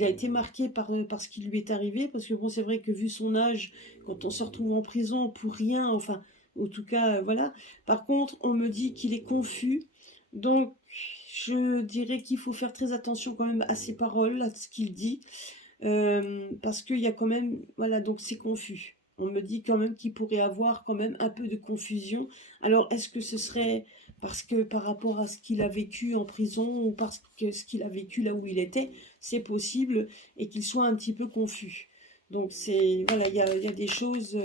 été marqué par ce qui lui est arrivé, parce que bon, c'est vrai que vu son âge, quand on se retrouve en prison pour rien, enfin, en tout cas, voilà. Par contre, on me dit qu'il est confus, donc je dirais qu'il faut faire très attention quand même à ses paroles, à ce qu'il dit, parce qu'il y a quand même, voilà, donc c'est confus. On me dit quand même qu'il pourrait avoir quand même un peu de confusion. Alors, est-ce que ce serait parce que par rapport à ce qu'il a vécu en prison ou parce que ce qu'il a vécu là où il était, c'est possible et qu'il soit un petit peu confus. Donc c'est, voilà, il y a des choses...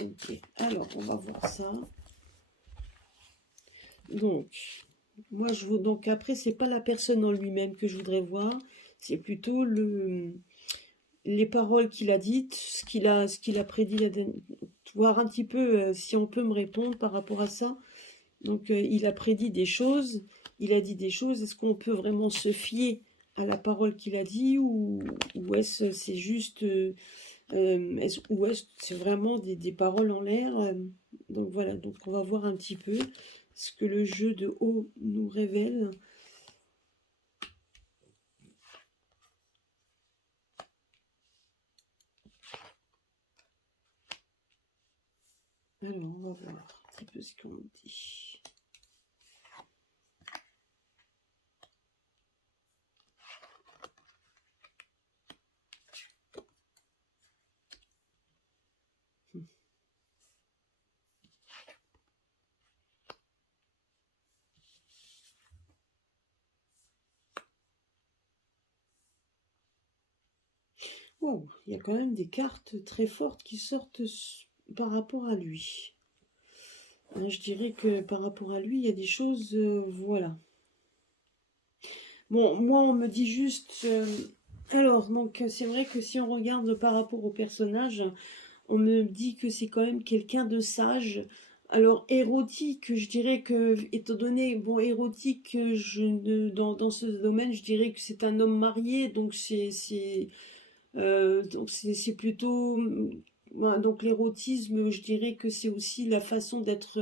ok, alors on va voir ça. Donc, moi je veux, donc après, c'est pas la personne en lui-même que je voudrais voir, c'est plutôt les paroles qu'il a dites, ce qu'il a prédit, voir un petit peu si on peut me répondre par rapport à ça. Donc, il a prédit des choses, il a dit des choses. Est-ce qu'on peut vraiment se fier à la parole qu'il a dit ou est-ce c'est juste, ou est-ce que c'est vraiment des paroles en l'air donc voilà, donc on va voir un petit peu ce que le jeu de haut nous révèle. Alors, on va voir un petit peu ce qu'on dit. Wow, il y a quand même des cartes très fortes qui sortent par rapport à lui. Je dirais que par rapport à lui, il y a des choses, voilà. Bon, moi, on me dit juste... alors, donc, c'est vrai que si on regarde par rapport au personnage, on me dit que c'est quand même quelqu'un de sage. Alors, érotique, je dirais que, étant donné, bon, érotique, dans ce domaine, je dirais que c'est un homme marié, donc c'est plutôt... ouais, donc l'érotisme, je dirais que c'est aussi la façon d'être,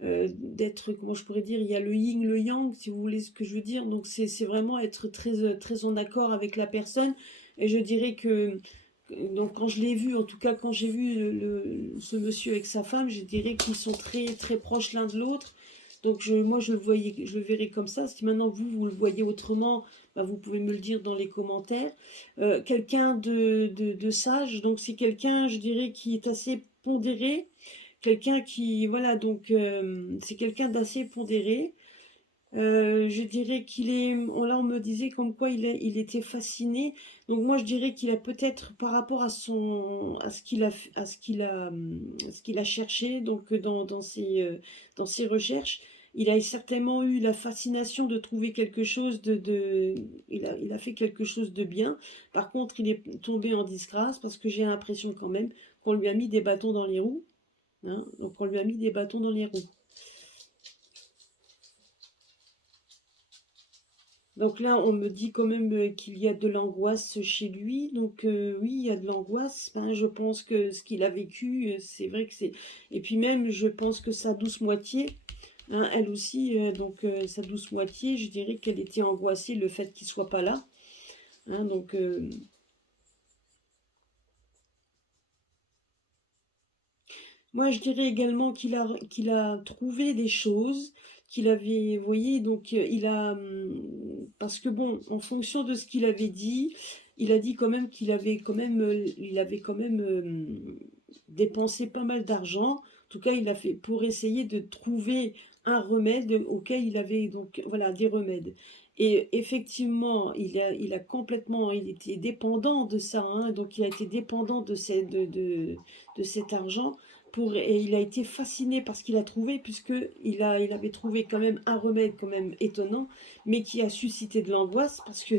comment je pourrais dire, il y a le yin, le yang, si vous voulez ce que je veux dire. Donc c'est vraiment être très, très en accord avec la personne. Et je dirais que, donc quand je l'ai vu, en tout cas quand j'ai vu ce monsieur avec sa femme, je dirais qu'ils sont très, très proches l'un de l'autre. Donc moi je le voyais, je le verrais comme ça. Si maintenant vous le voyez autrement, bah, vous pouvez me le dire dans les commentaires. Quelqu'un de sage, donc c'est quelqu'un, je dirais, qui est assez pondéré, quelqu'un qui, voilà, donc c'est quelqu'un d'assez pondéré. Je dirais qu'il est, là on me disait comme quoi il était fasciné. Donc moi je dirais qu'il a peut-être par rapport à à ce qu'il a, ce qu'il a cherché, donc dans ses recherches, il a certainement eu la fascination de trouver quelque chose il a fait quelque chose de bien. Par contre, il est tombé en disgrâce parce que j'ai l'impression quand même qu'on lui a mis des bâtons dans les roues. Hein, donc on lui a mis des bâtons dans les roues. Donc là, on me dit quand même qu'il y a de l'angoisse chez lui. Donc oui, il y a de l'angoisse. Ben, je pense que ce qu'il a vécu, c'est vrai que c'est... Et puis même, je pense que sa douce moitié, hein, elle aussi, donc sa douce moitié, je dirais qu'elle était angoissée le fait qu'il soit pas là. Hein, donc moi, je dirais également qu'il a trouvé des choses qu'il avait, vous voyez, donc il a, parce que bon, en fonction de ce qu'il avait dit, il a dit quand même qu'il avait quand même, il avait quand même dépensé pas mal d'argent. En tout cas, il a fait pour essayer de trouver un remède auquel il avait donc, voilà, des remèdes. Et effectivement, il a complètement, il était dépendant de ça, hein, donc il a été dépendant de cet argent et il a été fasciné par ce qu'il a trouvé, puisque il avait trouvé quand même un remède quand même étonnant, mais qui a suscité de l'angoisse, parce que,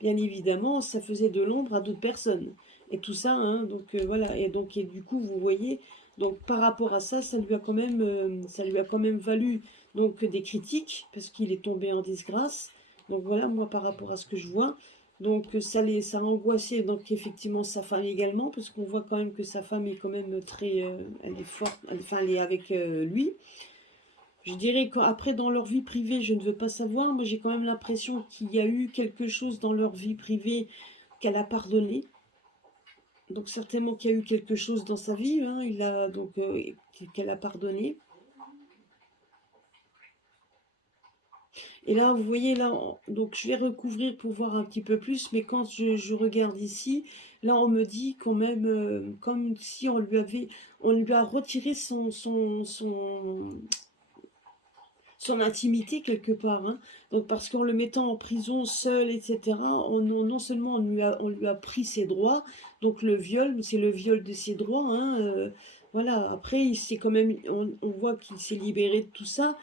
bien évidemment, ça faisait de l'ombre à d'autres personnes. Et tout ça, hein, donc voilà, et donc et du coup, vous voyez, donc par rapport à ça, ça lui a quand même valu donc des critiques, parce qu'il est tombé en disgrâce. Donc voilà, moi par rapport à ce que je vois, donc ça a angoissé donc effectivement sa femme également, parce qu'on voit quand même que sa femme est quand même très, elle est forte, enfin elle est avec lui. Je dirais qu'après dans leur vie privée, je ne veux pas savoir, mais j'ai quand même l'impression qu'il y a eu quelque chose dans leur vie privée qu'elle a pardonné. Donc certainement qu'il y a eu quelque chose dans sa vie, hein, il a donc qu'elle a pardonné. Et là, vous voyez, là, donc je vais recouvrir pour voir un petit peu plus, mais quand je regarde ici, là, on me dit quand même, comme si on lui a retiré son intimité quelque part, hein. Donc parce qu'en le mettant en prison seul, etc., non seulement on lui a pris ses droits, donc le viol, c'est le viol de ses droits, hein, voilà. Après, il s'est quand même, on voit qu'il s'est libéré de tout ça,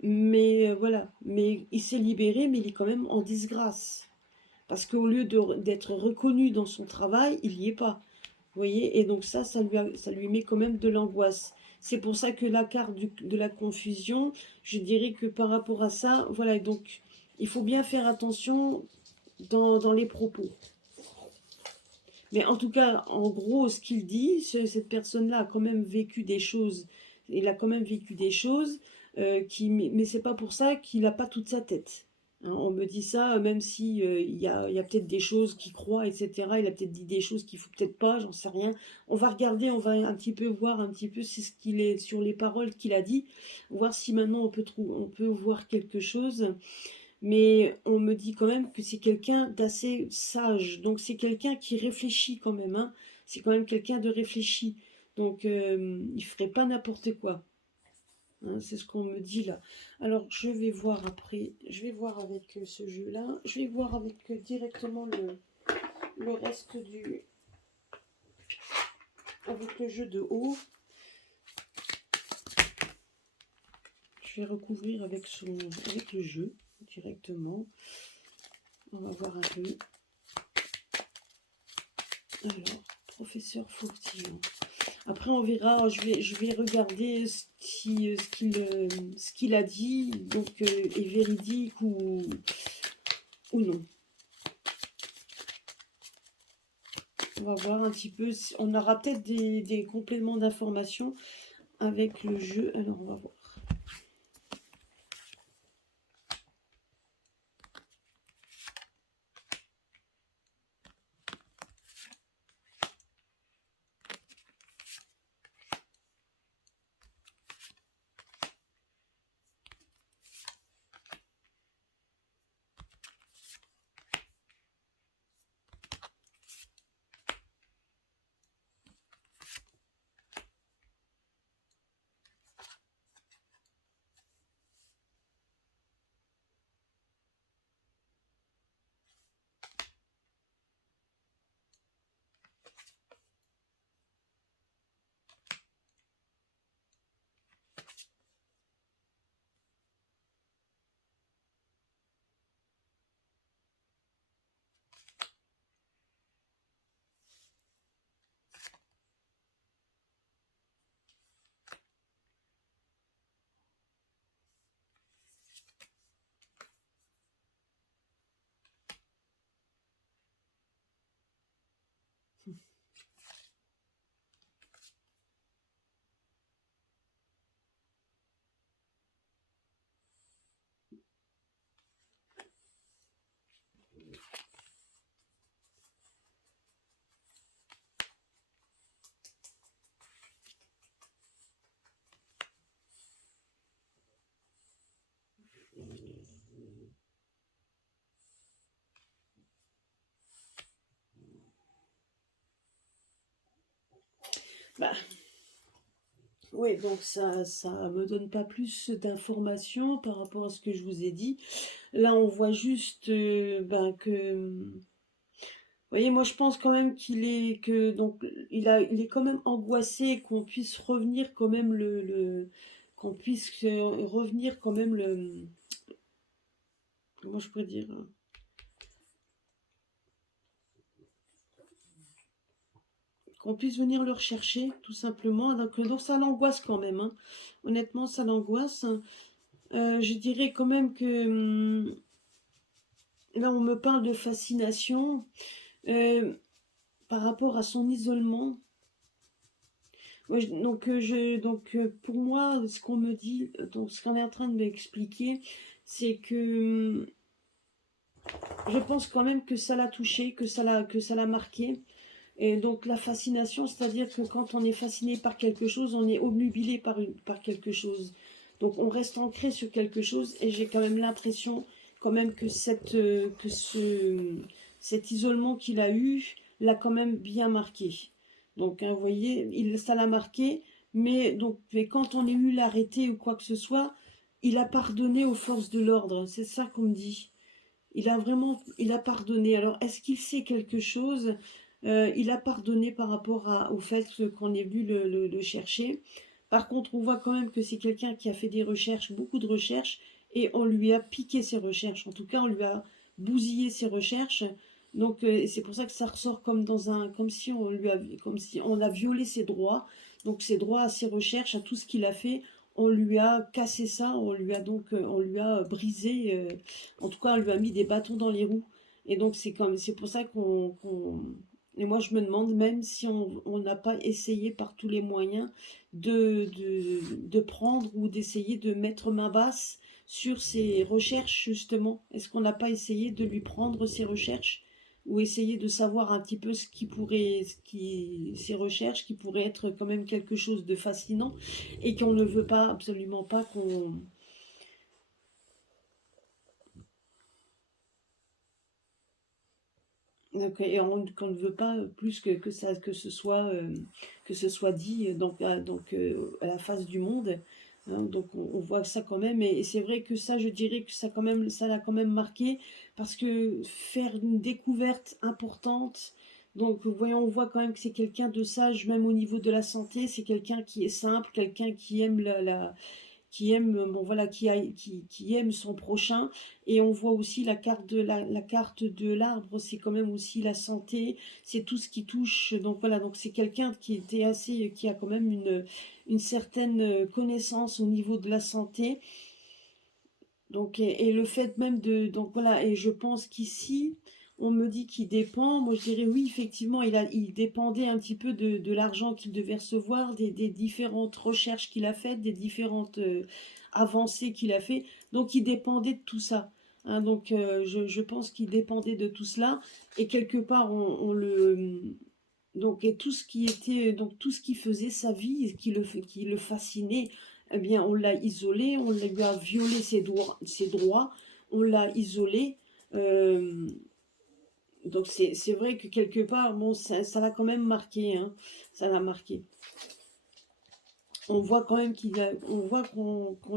mais voilà. Mais il s'est libéré, mais il est quand même en disgrâce. Parce qu'au lieu d'être reconnu dans son travail, il n'y est pas. Vous voyez, et donc ça lui met quand même de l'angoisse. C'est pour ça que la carte de la confusion, je dirais que par rapport à ça, voilà, donc il faut bien faire attention dans les propos. Mais en tout cas, en gros, ce qu'il dit, cette personne-là a quand même vécu des choses. Il a quand même vécu des choses, mais c'est pas pour ça qu'il n'a pas toute sa tête. Hein, on me dit ça, même si il y a peut-être des choses qu'il croit, etc. Il a peut-être dit des choses qu'il faut peut-être pas, j'en sais rien. On va regarder, on va un petit peu voir un petit peu c'est ce qu'il est sur les paroles qu'il a dit, voir si maintenant on peut voir quelque chose. Mais on me dit quand même que c'est quelqu'un d'assez sage. Donc c'est quelqu'un qui réfléchit quand même, hein. C'est quand même quelqu'un de réfléchi. Donc il ferait pas n'importe quoi. Hein, c'est ce qu'on me dit là. Alors je vais voir après. Je vais voir avec ce jeu-là. Je vais voir avec directement le reste du... Avec le jeu de haut. Je vais recouvrir avec le jeu directement. On va voir un peu. Alors, professeur Fauctillon. Après, on verra, je vais regarder ce qu'il a dit, donc est véridique ou non. On va voir un petit peu, on aura peut-être des compléments d'informations avec le jeu, alors on va voir. Bah, oui, donc ça me donne pas plus d'informations par rapport à ce que je vous ai dit. Là, on voit juste que... Vous voyez, moi je pense quand même il est quand même angoissé qu'on puisse revenir quand même qu'on puisse revenir quand même comment je pourrais dire, qu'on puisse venir le rechercher tout simplement. Donc ça l'angoisse quand même, hein. Honnêtement, ça l'angoisse. Je dirais quand même que là on me parle de fascination euh, par rapport à son isolement. Ouais, pour moi, ce qu'on me dit, donc ce qu'on est en train de m'expliquer, c'est que je pense quand même que ça l'a touché, que ça l'a marqué. Et donc la fascination, c'est-à-dire que quand on est fasciné par quelque chose, on est obnubilé par quelque chose. Donc on reste ancré sur quelque chose et j'ai quand même l'impression quand même que cet isolement qu'il a eu l'a quand même bien marqué. Donc hein, vous voyez, ça l'a marqué, mais quand on a eu l'arrêté ou quoi que ce soit, il a pardonné aux forces de l'ordre, c'est ça qu'on me dit. Il a pardonné. Alors, est-ce qu'il sait quelque chose? Il a pardonné par rapport au fait qu'on ait vu le chercher. Par contre, on voit quand même que c'est quelqu'un qui a fait des recherches, beaucoup de recherches, et on lui a piqué ses recherches. En tout cas, on lui a bousillé ses recherches. Donc, c'est pour ça que ça ressort comme si comme si on a violé ses droits. Donc, ses droits à ses recherches, à tout ce qu'il a fait, on lui a cassé ça, on lui a brisé. En tout cas, on lui a mis des bâtons dans les roues. Et donc, c'est pour ça et moi, je me demande même si on n'a pas essayé par tous les moyens de prendre ou d'essayer de mettre main basse sur ses recherches, justement. Est-ce qu'on n'a pas essayé de lui prendre ses recherches ou essayer de savoir un petit peu ses recherches, qui pourrait être quand même quelque chose de fascinant et qu'on ne veut pas, absolument pas qu'on ne veut pas plus que ce soit dit à la face du monde. Hein. Donc on voit ça quand même, et c'est vrai que ça, je dirais que ça l'a quand même marqué, parce que faire une découverte importante. Donc voyons, on voit quand même que c'est quelqu'un de sage, même au niveau de la santé. C'est quelqu'un qui est simple, quelqu'un qui aime qui aime, bon voilà, qui aime son prochain. Et on voit aussi la carte de l'arbre, c'est quand même aussi la santé, c'est tout ce qui touche. Donc voilà, donc c'est quelqu'un qui a quand même une certaine connaissance au niveau de la santé. Donc, et le fait même donc voilà, et je pense qu'ici, on me dit qu'il dépend. Moi, je dirais oui, effectivement, il dépendait un petit peu de l'argent qu'il devait recevoir, des différentes recherches qu'il a faites, des différentes avancées qu'il a fait. Donc, il dépendait de tout ça. Hein. Donc, je pense qu'il dépendait de tout cela. Et quelque part, donc, et tout ce qui était, donc tout ce qui faisait sa vie, qui le fascinait, eh bien, on l'a isolé, on lui a violé ses droits, on l'a isolé. euh, donc, c'est vrai que quelque part, bon, ça l'a quand même marqué, hein, ça l'a marqué. On voit quand même on voit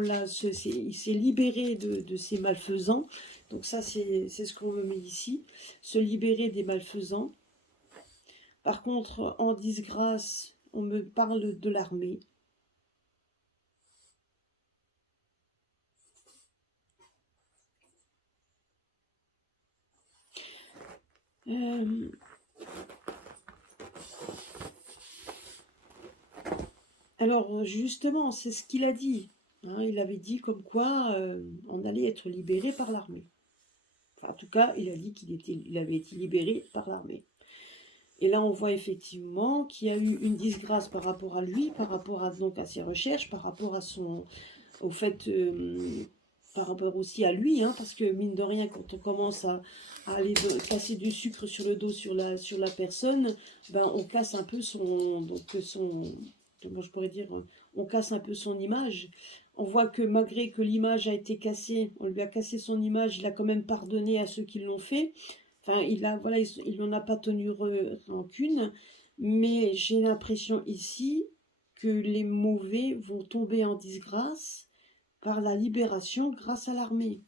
il s'est libéré de ses malfaisants. Donc ça, c'est ce qu'on me met ici, se libérer des malfaisants. Par contre, en disgrâce, on me parle de l'armée. Euh, alors, justement, c'est ce qu'il a dit. Hein. Il avait dit comme quoi on allait être libéré par l'armée. Enfin, en tout cas, il a dit il avait été libéré par l'armée. Et là, on voit effectivement qu'il y a eu une disgrâce par rapport à lui, par rapport donc à ses recherches, par rapport au fait, par rapport aussi à lui, hein, parce que mine de rien, quand on commence à aller casser du sucre sur le dos sur la personne, ben on casse un peu comment je pourrais dire, on casse un peu son image. On voit que malgré que l'image a été cassée, on lui a cassé son image, il a quand même pardonné à ceux qui l'ont fait. Enfin, voilà, il n'en a pas tenu rancune, mais j'ai l'impression ici que les mauvais vont tomber en disgrâce par la libération grâce à l'armée.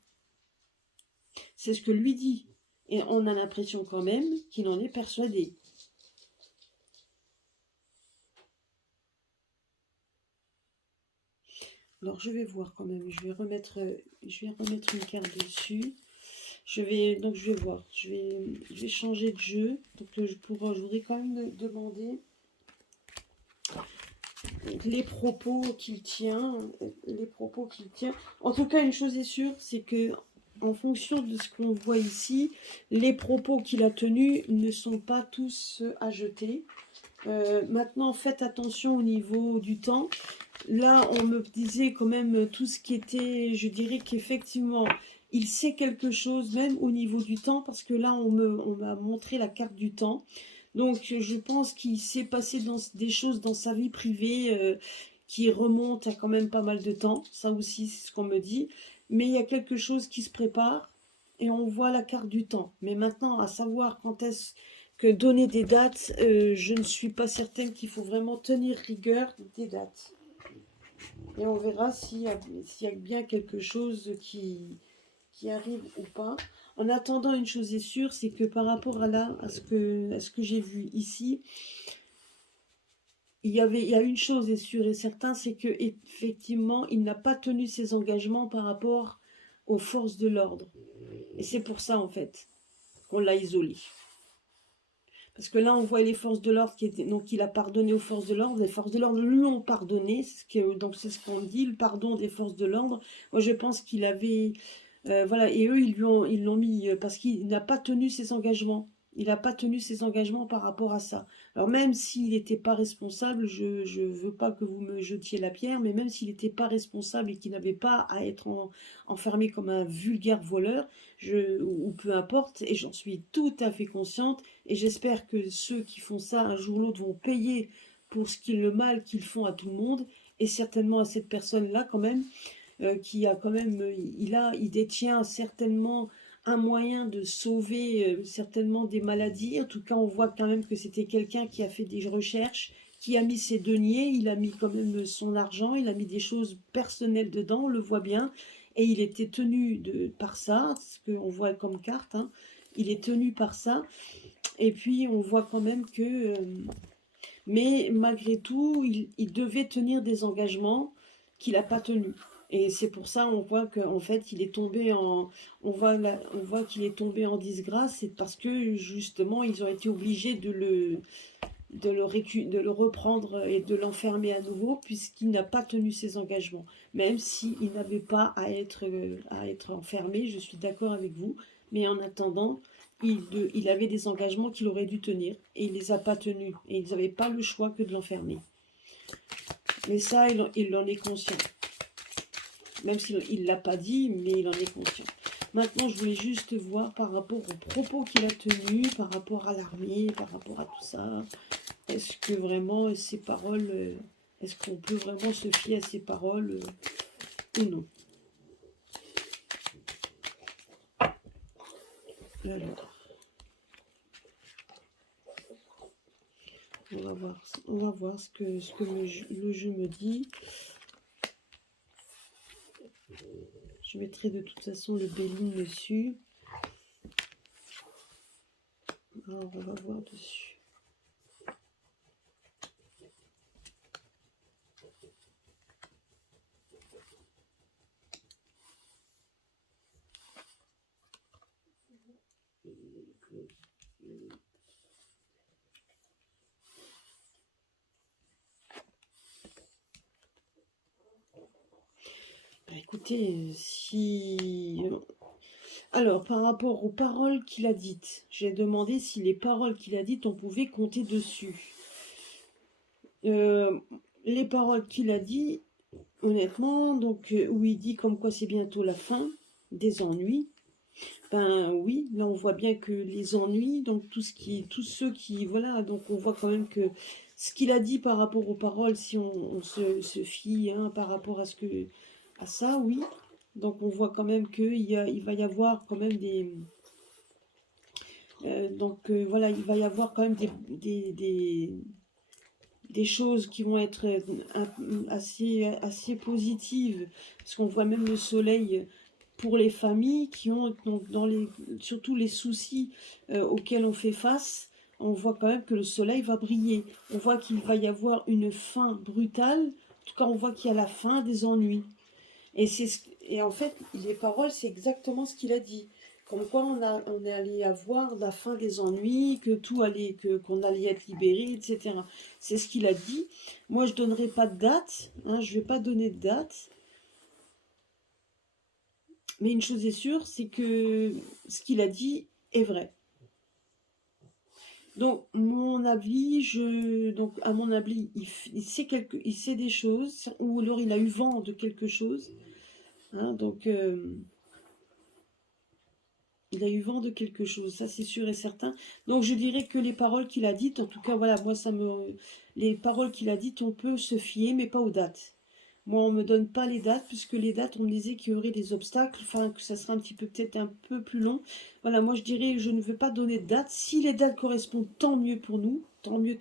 C'est ce que lui dit. Et on a l'impression quand même qu'il en est persuadé. Alors je vais voir quand même, je vais remettre une carte dessus. Donc je vais voir, je vais changer de jeu. Donc je voudrais quand même demander les propos qu'il tient, En tout cas, une chose est sûre, c'est que en fonction de ce qu'on voit ici, les propos qu'il a tenus ne sont pas tous à jeter. Maintenant, faites attention au niveau du temps. Là, on me disait quand même tout ce qui était, je dirais qu'effectivement, il sait quelque chose, même au niveau du temps, parce que là, on m'a montré la carte du temps. Donc, je pense qu'il s'est passé des choses dans sa vie privée qui remontent à quand même pas mal de temps. Ça aussi, c'est ce qu'on me dit. Mais il y a quelque chose qui se prépare et on voit la carte du temps. Mais maintenant, à savoir quand est-ce que donner des dates, je ne suis pas certaine qu'il faut vraiment tenir rigueur des dates. Et on verra s'il y a bien quelque chose qui arrive ou pas. En attendant, une chose est sûre, c'est que par rapport à ce que j'ai vu ici, il y a une chose est sûre et certaine, c'est que effectivement, il n'a pas tenu ses engagements par rapport aux forces de l'ordre. Et c'est pour ça, en fait, qu'on l'a isolé. Parce que là, on voit les forces de l'ordre qui étaient. Donc, il a pardonné aux forces de l'ordre. Les forces de l'ordre lui ont pardonné. Donc, c'est ce qu'on dit, le pardon des forces de l'ordre. Moi, je pense qu'il avait. Voilà, et eux, ils l'ont mis. Parce qu'il n'a pas tenu ses engagements. Il n'a pas tenu ses engagements par rapport à ça. Alors, même s'il n'était pas responsable, je ne veux pas que vous me jetiez la pierre, mais même s'il n'était pas responsable et qu'il n'avait pas à être enfermé comme un vulgaire voleur, ou peu importe, et j'en suis tout à fait consciente, et j'espère que ceux qui font ça un jour ou l'autre vont payer pour le mal qu'ils font à tout le monde, et certainement à cette personne-là quand même, qui a quand même, il détient certainement un moyen de sauver certainement des maladies. En tout cas, on voit quand même que c'était quelqu'un qui a fait des recherches, qui a mis ses deniers, il a mis quand même son argent, il a mis des choses personnelles dedans, on le voit bien, et il était tenu par ça, ce qu'on voit comme carte, hein, il est tenu par ça, et puis on voit quand même que, mais malgré tout, il devait tenir des engagements qu'il n'a pas tenus. Et c'est pour ça on voit qu'en fait il est tombé on voit qu'il est tombé en disgrâce, c'est parce que justement ils ont été obligés de le reprendre et de l'enfermer à nouveau puisqu'il n'a pas tenu ses engagements. Même s'il n'avait pas à être enfermé, je suis d'accord avec vous, mais en attendant, il avait des engagements qu'il aurait dû tenir et il ne les a pas tenus. Et ils n'avaient pas le choix que de l'enfermer. Mais ça, il en est conscient. Même s'il ne l'a pas dit, mais il en est conscient. Maintenant, je voulais juste voir par rapport aux propos qu'il a tenus, par rapport à l'armée, par rapport à tout ça. Est-ce que vraiment ces paroles, est-ce qu'on peut vraiment se fier à ces paroles ou non? Alors, on va voir ce que le jeu me dit. Je mettrai de toute façon le Béline dessus. Alors, on va voir dessus. Écoutez, si... Alors, par rapport aux paroles qu'il a dites, j'ai demandé si les paroles qu'il a dites, on pouvait compter dessus. Les paroles qu'il a dit, honnêtement, donc où il dit comme quoi c'est bientôt la fin des ennuis, ben oui, là on voit bien que les ennuis, donc tous ceux qui, voilà, donc on voit quand même que ce qu'il a dit par rapport aux paroles, si on se fie hein, par rapport à ça, oui. Donc on voit quand même il va y avoir quand même voilà, il va y avoir quand même des choses qui vont être assez positives, parce qu'on voit même le soleil pour les familles qui ont, donc, surtout les soucis auxquels on fait face, on voit quand même que le soleil va briller. On voit qu'il va y avoir une fin brutale, en tout cas on voit qu'il y a la fin des ennuis. Et en fait, les paroles, c'est exactement ce qu'il a dit. Comme quoi on allait avoir la fin des ennuis, que tout allait, qu'on allait être libéré, etc. C'est ce qu'il a dit. Moi, je ne donnerai pas de date, hein, je ne vais pas donner de date. Mais une chose est sûre, c'est que ce qu'il a dit est vrai. Donc, mon avis, donc à mon avis, il sait des choses, ou alors il a eu vent de quelque chose. Hein, donc, il a eu vent de quelque chose, ça c'est sûr et certain. Donc je dirais que les paroles qu'il a dites, en tout cas voilà, moi les paroles qu'il a dites, on peut se fier, mais pas aux dates. Moi on me donne pas les dates, puisque les dates on me disait qu'il y aurait des obstacles, enfin que ça serait un petit peu peut-être un peu plus long. Voilà, moi je dirais je ne veux pas donner de dates. Si les dates correspondent, tant mieux pour nous, tant mieux,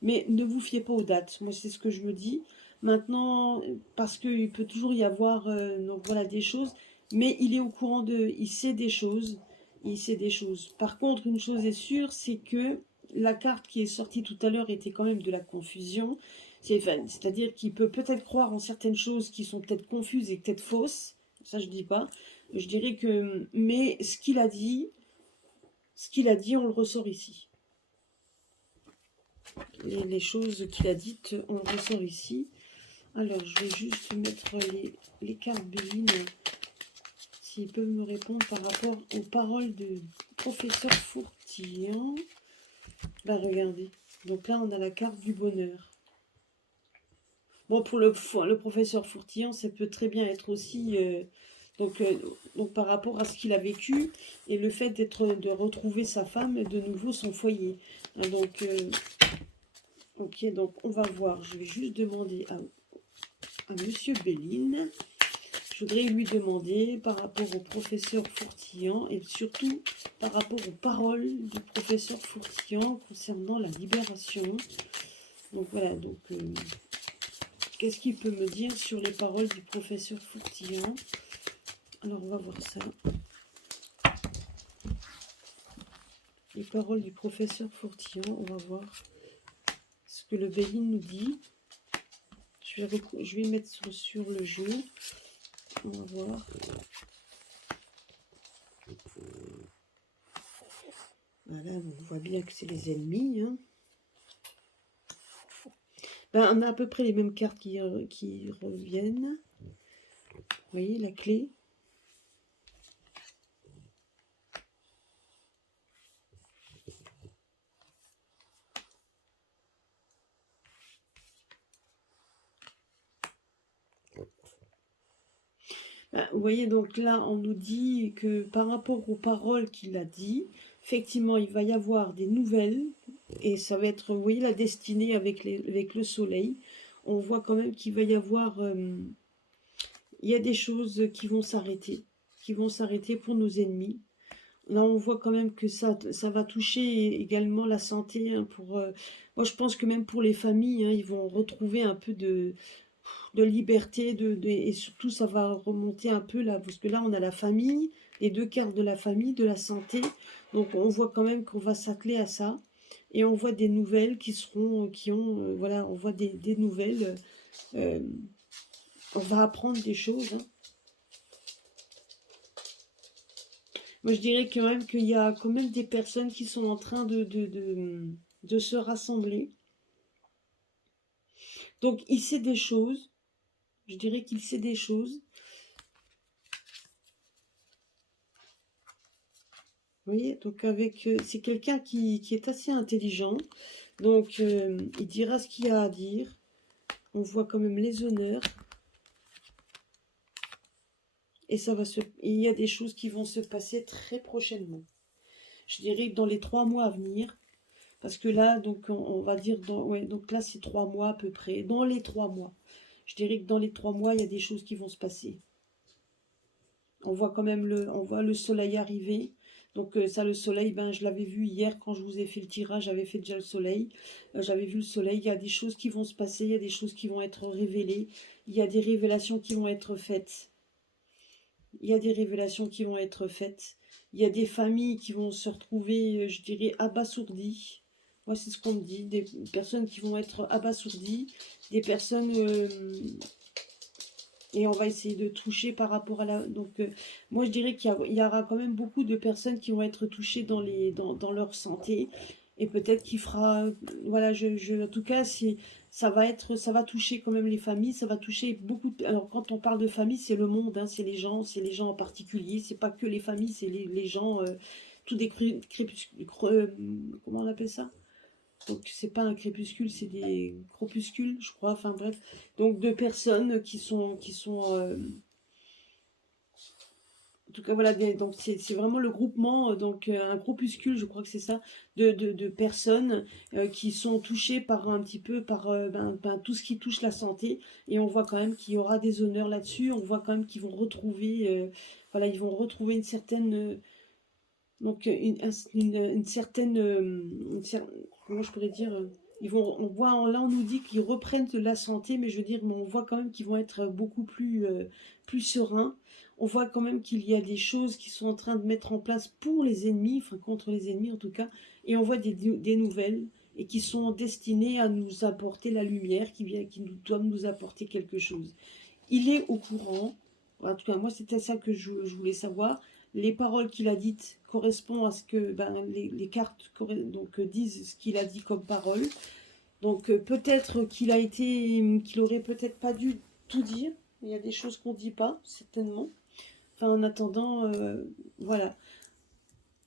mais ne vous fiez pas aux dates. Moi c'est ce que je me dis. Maintenant, parce qu'il peut toujours y avoir donc voilà, des choses, mais il est au courant il sait des choses, il sait des choses. Par contre, une chose est sûre, c'est que la carte qui est sortie tout à l'heure était quand même de la confusion. C'est-à-dire qu'il peut peut-être croire en certaines choses qui sont peut-être confuses et peut-être fausses. Ça, je dis pas. Je dirais que, mais ce qu'il a dit, on le ressort ici. Les choses qu'il a dites, on le ressort ici. Alors, je vais juste mettre les cartes Béline, s'ils peuvent me répondre par rapport aux paroles de professeur Fourtillant. Bah, regardez. Donc là, on a la carte du bonheur. Bon, pour le professeur Fourtillant, ça peut très bien être aussi... donc par rapport à ce qu'il a vécu et le fait de retrouver sa femme et de nouveau son foyer. Hein, ok, donc on va voir. Je vais juste demander à Monsieur Béline. Je voudrais lui demander par rapport au professeur Fourtillant et surtout par rapport aux paroles du professeur Fourtillant concernant la libération. Donc voilà, qu'est-ce qu'il peut me dire sur les paroles du professeur Fourtillant? Alors on va voir ça. Les paroles du professeur Fourtillant, on va voir ce que le Béline nous dit. Je vais mettre sur le jeu. On va voir. Voilà, on voit bien que c'est les ennemis. Hein. Ben, on a à peu près les mêmes cartes qui reviennent. Vous voyez, la clé. Ben, vous voyez, donc là, on nous dit que par rapport aux paroles qu'il a dit, effectivement, il va y avoir des nouvelles. Et ça va être, vous voyez, la destinée avec le soleil. On voit quand même qu'il va y avoir... il y a des choses qui vont s'arrêter pour nos ennemis. Là, on voit quand même que ça va toucher également la santé. Hein, moi, je pense que même pour les familles, hein, ils vont retrouver un peu de liberté. Et surtout, ça va remonter un peu là. Parce que là, on a la famille, les deux cartes de la famille, de la santé. Donc, on voit quand même qu'on va s'atteler à ça. Et on voit des nouvelles voilà, on voit des nouvelles. On va apprendre des choses. Hein. Moi, je dirais quand même qu'il y a quand même des personnes qui sont en train de se rassembler. Donc, il sait des choses. Je dirais qu'il sait des choses. Vous voyez, donc c'est quelqu'un qui est assez intelligent. Donc, il dira ce qu'il a à dire. On voit quand même les honneurs. Et il y a des choses qui vont se passer très prochainement. Je dirais que dans les 3 mois à venir. Parce que là, donc, on va dire, donc là, c'est 3 mois à peu près. Dans les 3 mois. Je dirais que dans les 3 mois, il y a des choses qui vont se passer. On voit quand même on voit le soleil arriver. Donc ça, le soleil, ben, je l'avais vu hier quand je vous ai fait le tirage, j'avais fait déjà le soleil. J'avais vu le soleil, il y a des choses qui vont se passer, il y a des choses qui vont être révélées. Il y a des révélations qui vont être faites. Il y a des révélations qui vont être faites. Il y a des familles qui vont se retrouver, je dirais, abasourdies. Moi, c'est ce qu'on me dit. Des personnes qui vont être abasourdies. Des personnes... et on va essayer de toucher par rapport à la... Donc, moi, je dirais qu'il y aura quand même beaucoup de personnes qui vont être touchées dans leur santé. Et peut-être qu'il fera... Voilà, en tout cas, ça va toucher quand même les familles. Ça va toucher beaucoup... Alors, quand on parle de famille, c'est le monde. Hein, c'est les gens en particulier. C'est pas que les familles, c'est les gens... tous des crépuscules... comment on appelle ça? Donc c'est pas un crépuscule, c'est des crépuscules, je crois. Enfin bref, donc de personnes qui sont en tout cas voilà, donc c'est vraiment le groupement, donc un groupuscule, je crois que c'est ça, de personnes qui sont touchées par un petit peu par tout ce qui touche la santé. Et on voit quand même qu'il y aura des honneurs là-dessus. On voit quand même qu'ils vont retrouver, voilà, ils vont retrouver une certaine donc une certaine, comment je pourrais dire, on voit, là on nous dit qu'ils reprennent de la santé, mais je veux dire, mais on voit quand même qu'ils vont être beaucoup plus sereins. On voit quand même qu'il y a des choses qui sont en train de mettre en place pour les ennemis, enfin contre les ennemis en tout cas, et on voit des nouvelles et qui sont destinées à nous apporter la lumière, doivent nous apporter quelque chose. Il est au courant, en tout cas moi c'était ça que je voulais savoir. Les paroles qu'il a dites correspondent à ce que les cartes donc, disent ce qu'il a dit comme parole. Donc peut-être qu'il aurait peut-être pas dû tout dire. Il y a des choses qu'on ne dit pas, certainement. Enfin, en attendant, voilà.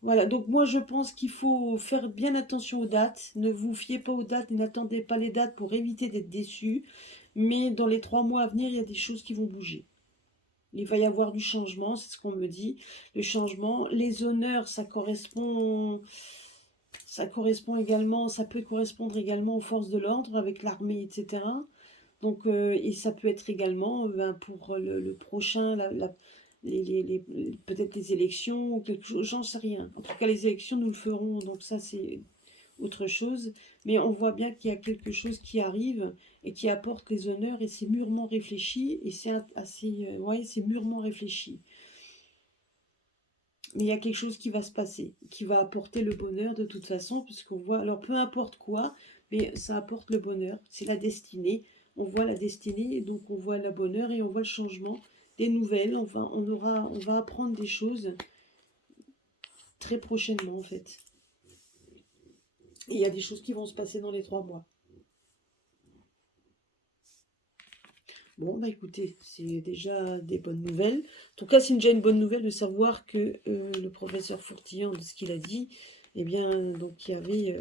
Voilà, donc moi je pense qu'il faut faire bien attention aux dates. Ne vous fiez pas aux dates et n'attendez pas les dates pour éviter d'être déçus. Mais dans les 3 mois à venir, il y a des choses qui vont bouger. Il va y avoir du changement, c'est ce qu'on me dit. Le changement, les honneurs, ça correspond également, ça peut correspondre également aux forces de l'ordre avec l'armée, etc. Donc, et ça peut être également pour le prochain, peut-être les élections ou quelque chose, j'en sais rien. En tout cas, les élections, nous le ferons, donc ça, c'est autre chose. Mais on voit bien qu'il y a quelque chose qui arrive et qui apporte les honneurs et c'est mûrement réfléchi et c'est assez, ouais, c'est mûrement réfléchi. Mais il y a quelque chose qui va se passer, qui va apporter le bonheur de toute façon, puisqu'on voit, alors peu importe quoi, mais ça apporte le bonheur, c'est la destinée. On voit la destinée, et donc on voit le bonheur et on voit le changement, des nouvelles, enfin on va apprendre des choses très prochainement en fait. Et il y a des choses qui vont se passer dans les 3 mois. Bon, bah écoutez, c'est déjà des bonnes nouvelles. En tout cas, c'est déjà une bonne nouvelle de savoir que le professeur Fourtillon, de ce qu'il a dit, eh bien, donc il y avait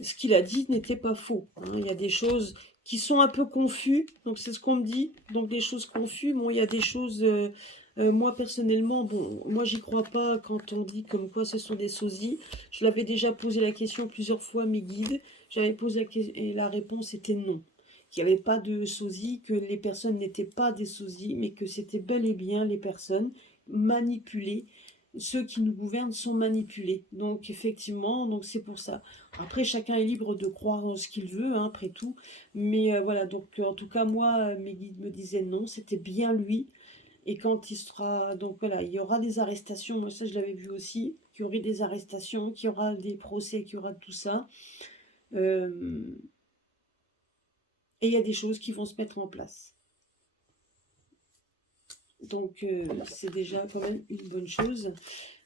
ce qu'il a dit n'était pas faux, hein. Il y a des choses qui sont un peu confuses, donc c'est ce qu'on me dit. Donc des choses confuses, bon, il y a des choses, moi personnellement, bon, moi j'y crois pas quand on dit comme quoi ce sont des sosies. Je l'avais déjà posé la question plusieurs fois à mes guides, j'avais posé la question et la réponse était non. Qu'il n'y avait pas de sosie, que les personnes n'étaient pas des sosies, mais que c'était bel et bien les personnes manipulées. Ceux qui nous gouvernent sont manipulés. Donc effectivement, donc c'est pour ça. Après, chacun est libre de croire en ce qu'il veut, hein, après tout. Mais voilà, donc en tout cas, moi, mes guides me disaient non, c'était bien lui. Et quand il sera... Donc voilà, il y aura des arrestations, moi ça je l'avais vu aussi, qu'il y aurait des arrestations, qu'il y aura des procès, qu'il y aura tout ça. Et il y a des choses qui vont se mettre en place. Donc c'est déjà quand même une bonne chose.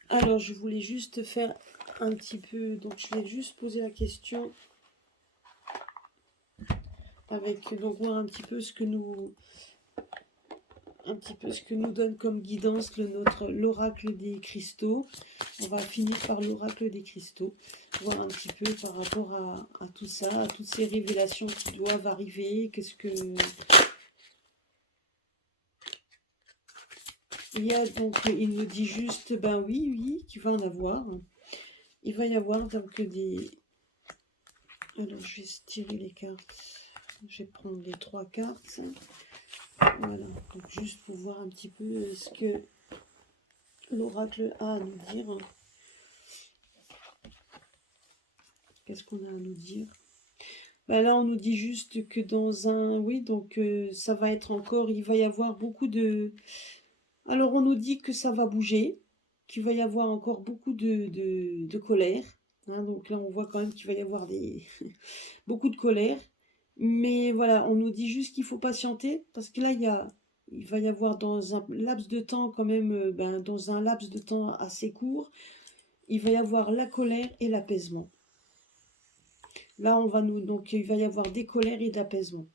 Alors, je voulais juste faire un petit peu... Donc, je vais juste poser la question avec... Donc, voir un petit peu ce que nous... Un petit peu ce que nous donne comme guidance l'oracle des cristaux. On va finir par l'oracle des cristaux. Voir un petit peu par rapport à tout ça, à toutes ces révélations qui doivent arriver. Qu'est-ce que... Il y a donc... Il nous dit juste... Ben oui, qu'il va en avoir. Il va y avoir donc des... Alors, je vais tirer les cartes. Je vais prendre les 3 cartes. Voilà, donc juste pour voir un petit peu ce que l'oracle a à nous dire. Qu'est-ce qu'on a à nous dire? Ben là, on nous dit juste que dans un... Oui, donc ça va être encore... Il va y avoir beaucoup de... Alors, on nous dit que ça va bouger, qu'il va y avoir encore beaucoup de colère. Hein, donc là, on voit quand même qu'il va y avoir beaucoup de colère. Mais voilà, on nous dit juste qu'il faut patienter, parce que là, il va y avoir dans un laps de temps quand même, dans un laps de temps assez court, il va y avoir la colère et l'apaisement. Là, donc il va y avoir des colères et d'apaisement.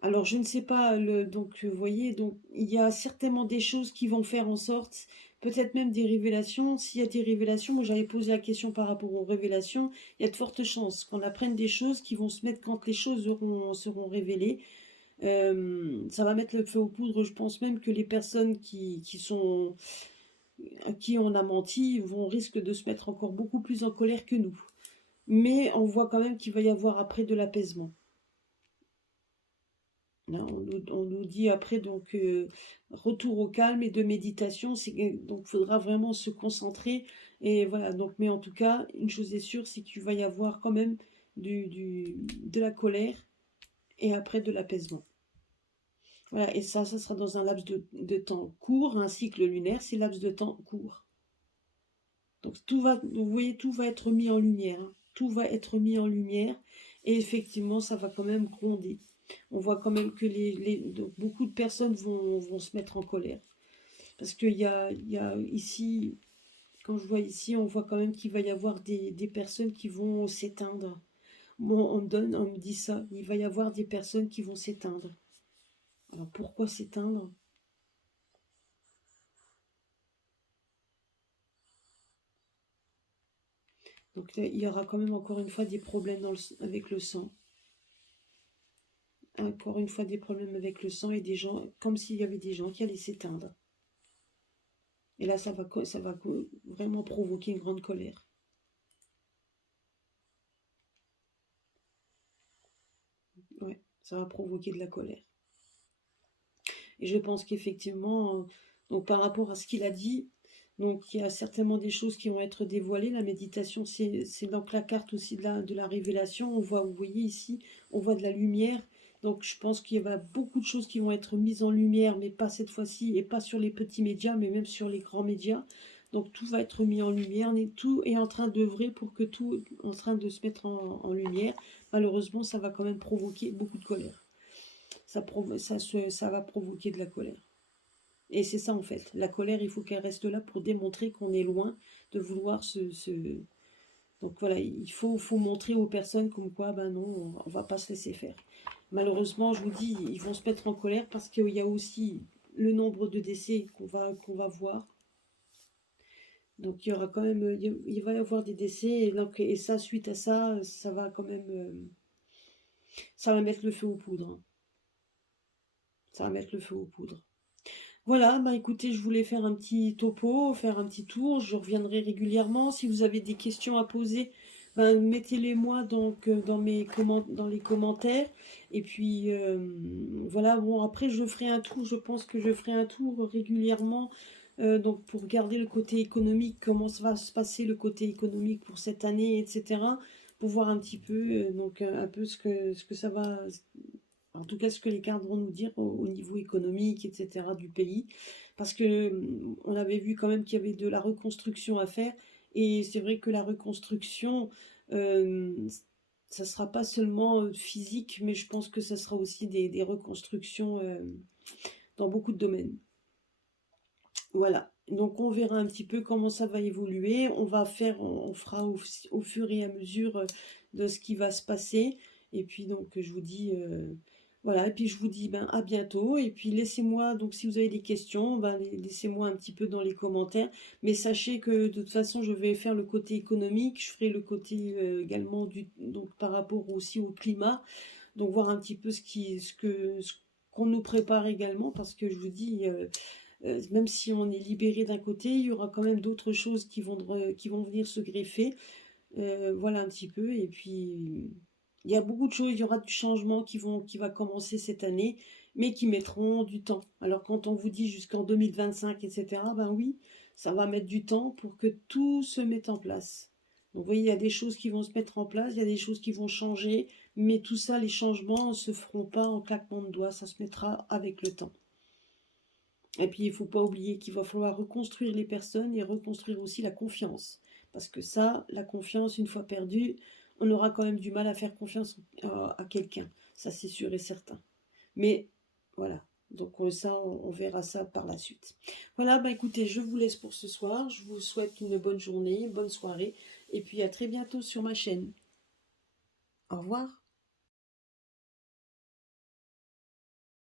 Alors, je ne sais pas, donc vous voyez, donc il y a certainement des choses qui vont faire en sorte, peut-être même des révélations. S'il y a des révélations, moi j'avais posé la question par rapport aux révélations, il y a de fortes chances qu'on apprenne des choses qui vont se mettre quand les choses seront révélées. Ça va mettre le feu aux poudres. Je pense même que les personnes à qui on a menti risquent de se mettre encore beaucoup plus en colère que nous. Mais on voit quand même qu'il va y avoir après de l'apaisement. Là, on nous dit après donc retour au calme et de méditation. Donc il faudra vraiment se concentrer. Et voilà, donc, mais en tout cas, une chose est sûre, c'est qu'il va y avoir quand même de la colère et après de l'apaisement. Voilà, et ça sera dans un laps de temps court, un cycle lunaire, c'est laps de temps court. Donc tout va, vous voyez, tout va être mis en lumière, hein. Tout va être mis en lumière, et effectivement, ça va quand même gronder. On voit quand même que donc beaucoup de personnes vont se mettre en colère. Parce qu'il y a ici, quand je vois ici, on voit quand même qu'il va y avoir des personnes qui vont s'éteindre. Bon, on me dit ça, il va y avoir des personnes qui vont s'éteindre. Alors pourquoi s'éteindre? Donc il y aura quand même encore une fois des problèmes avec le sang. Encore une fois des problèmes avec le sang et des gens, comme s'il y avait des gens qui allaient s'éteindre. Et là, ça va vraiment provoquer une grande colère. Ouais, ça va provoquer de la colère. Et je pense qu'effectivement, donc par rapport à ce qu'il a dit, donc il y a certainement des choses qui vont être dévoilées. La méditation, c'est donc la carte aussi de la révélation. On voit, vous voyez ici, on voit de la lumière. Donc je pense qu'il y a beaucoup de choses qui vont être mises en lumière, mais pas cette fois-ci, et pas sur les petits médias, mais même sur les grands médias. Donc tout va être mis en lumière, tout est en train d'œuvrer pour que tout est en train de se mettre en lumière. Malheureusement, ça va quand même provoquer beaucoup de colère. Ça va provoquer de la colère. Et c'est ça en fait. La colère, il faut qu'elle reste là pour démontrer qu'on est loin de vouloir Donc voilà, faut montrer aux personnes comme quoi, ben non, on va pas se laisser faire. Malheureusement, je vous dis, ils vont se mettre en colère parce qu'il y a aussi le nombre de décès qu'on va voir. Donc il y aura quand même, il va y avoir des décès et ça, suite à ça, ça va quand même, ça va mettre le feu aux poudres, hein. Ça va mettre le feu aux poudres. Voilà, bah écoutez, je voulais faire un petit topo, faire un petit tour. Je reviendrai régulièrement. Si vous avez des questions à poser, ben, mettez-les moi donc dans les commentaires. Et puis voilà, bon après je ferai un tour, je pense que je ferai un tour régulièrement. Donc pour regarder le côté économique, comment ça va se passer le côté économique pour cette année, etc. Pour voir un petit peu donc un peu ce que ça va, en tout cas ce que les cartes vont nous dire au niveau économique, etc. du pays. Parce que on avait vu quand même qu'il y avait de la reconstruction à faire. Et c'est vrai que la reconstruction, euh, ça sera pas seulement physique, mais je pense que ça sera aussi des reconstructions dans beaucoup de domaines. Voilà. Donc on verra un petit peu comment ça va évoluer. On fera au fur et à mesure de ce qui va se passer. Et puis donc je vous dis voilà. Et puis je vous dis ben à bientôt. Et puis laissez-moi donc si vous avez des questions, ben laissez-moi un petit peu dans les commentaires. Mais sachez que de toute façon je vais faire le côté économique. Je ferai le côté également donc par rapport aussi au climat. Donc voir un petit peu ce qu'on nous prépare également parce que je vous dis même si on est libéré d'un côté, il y aura quand même d'autres choses qui vont venir se greffer. Voilà un petit peu. Et puis, il y a beaucoup de choses, il y aura du changement qui va commencer cette année, mais qui mettront du temps. Alors, quand on vous dit jusqu'en 2025, etc., ben oui, ça va mettre du temps pour que tout se mette en place. Donc, vous voyez, il y a des choses qui vont se mettre en place, il y a des choses qui vont changer, mais tout ça, les changements ne se feront pas en claquement de doigts, ça se mettra avec le temps. Et puis, il ne faut pas oublier qu'il va falloir reconstruire les personnes et reconstruire aussi la confiance. Parce que ça, la confiance, une fois perdue, on aura quand même du mal à faire confiance à quelqu'un. Ça, c'est sûr et certain. Mais voilà. Donc ça, on verra ça par la suite. Voilà, bah écoutez, je vous laisse pour ce soir. Je vous souhaite une bonne journée, une bonne soirée. Et puis à très bientôt sur ma chaîne. Au revoir.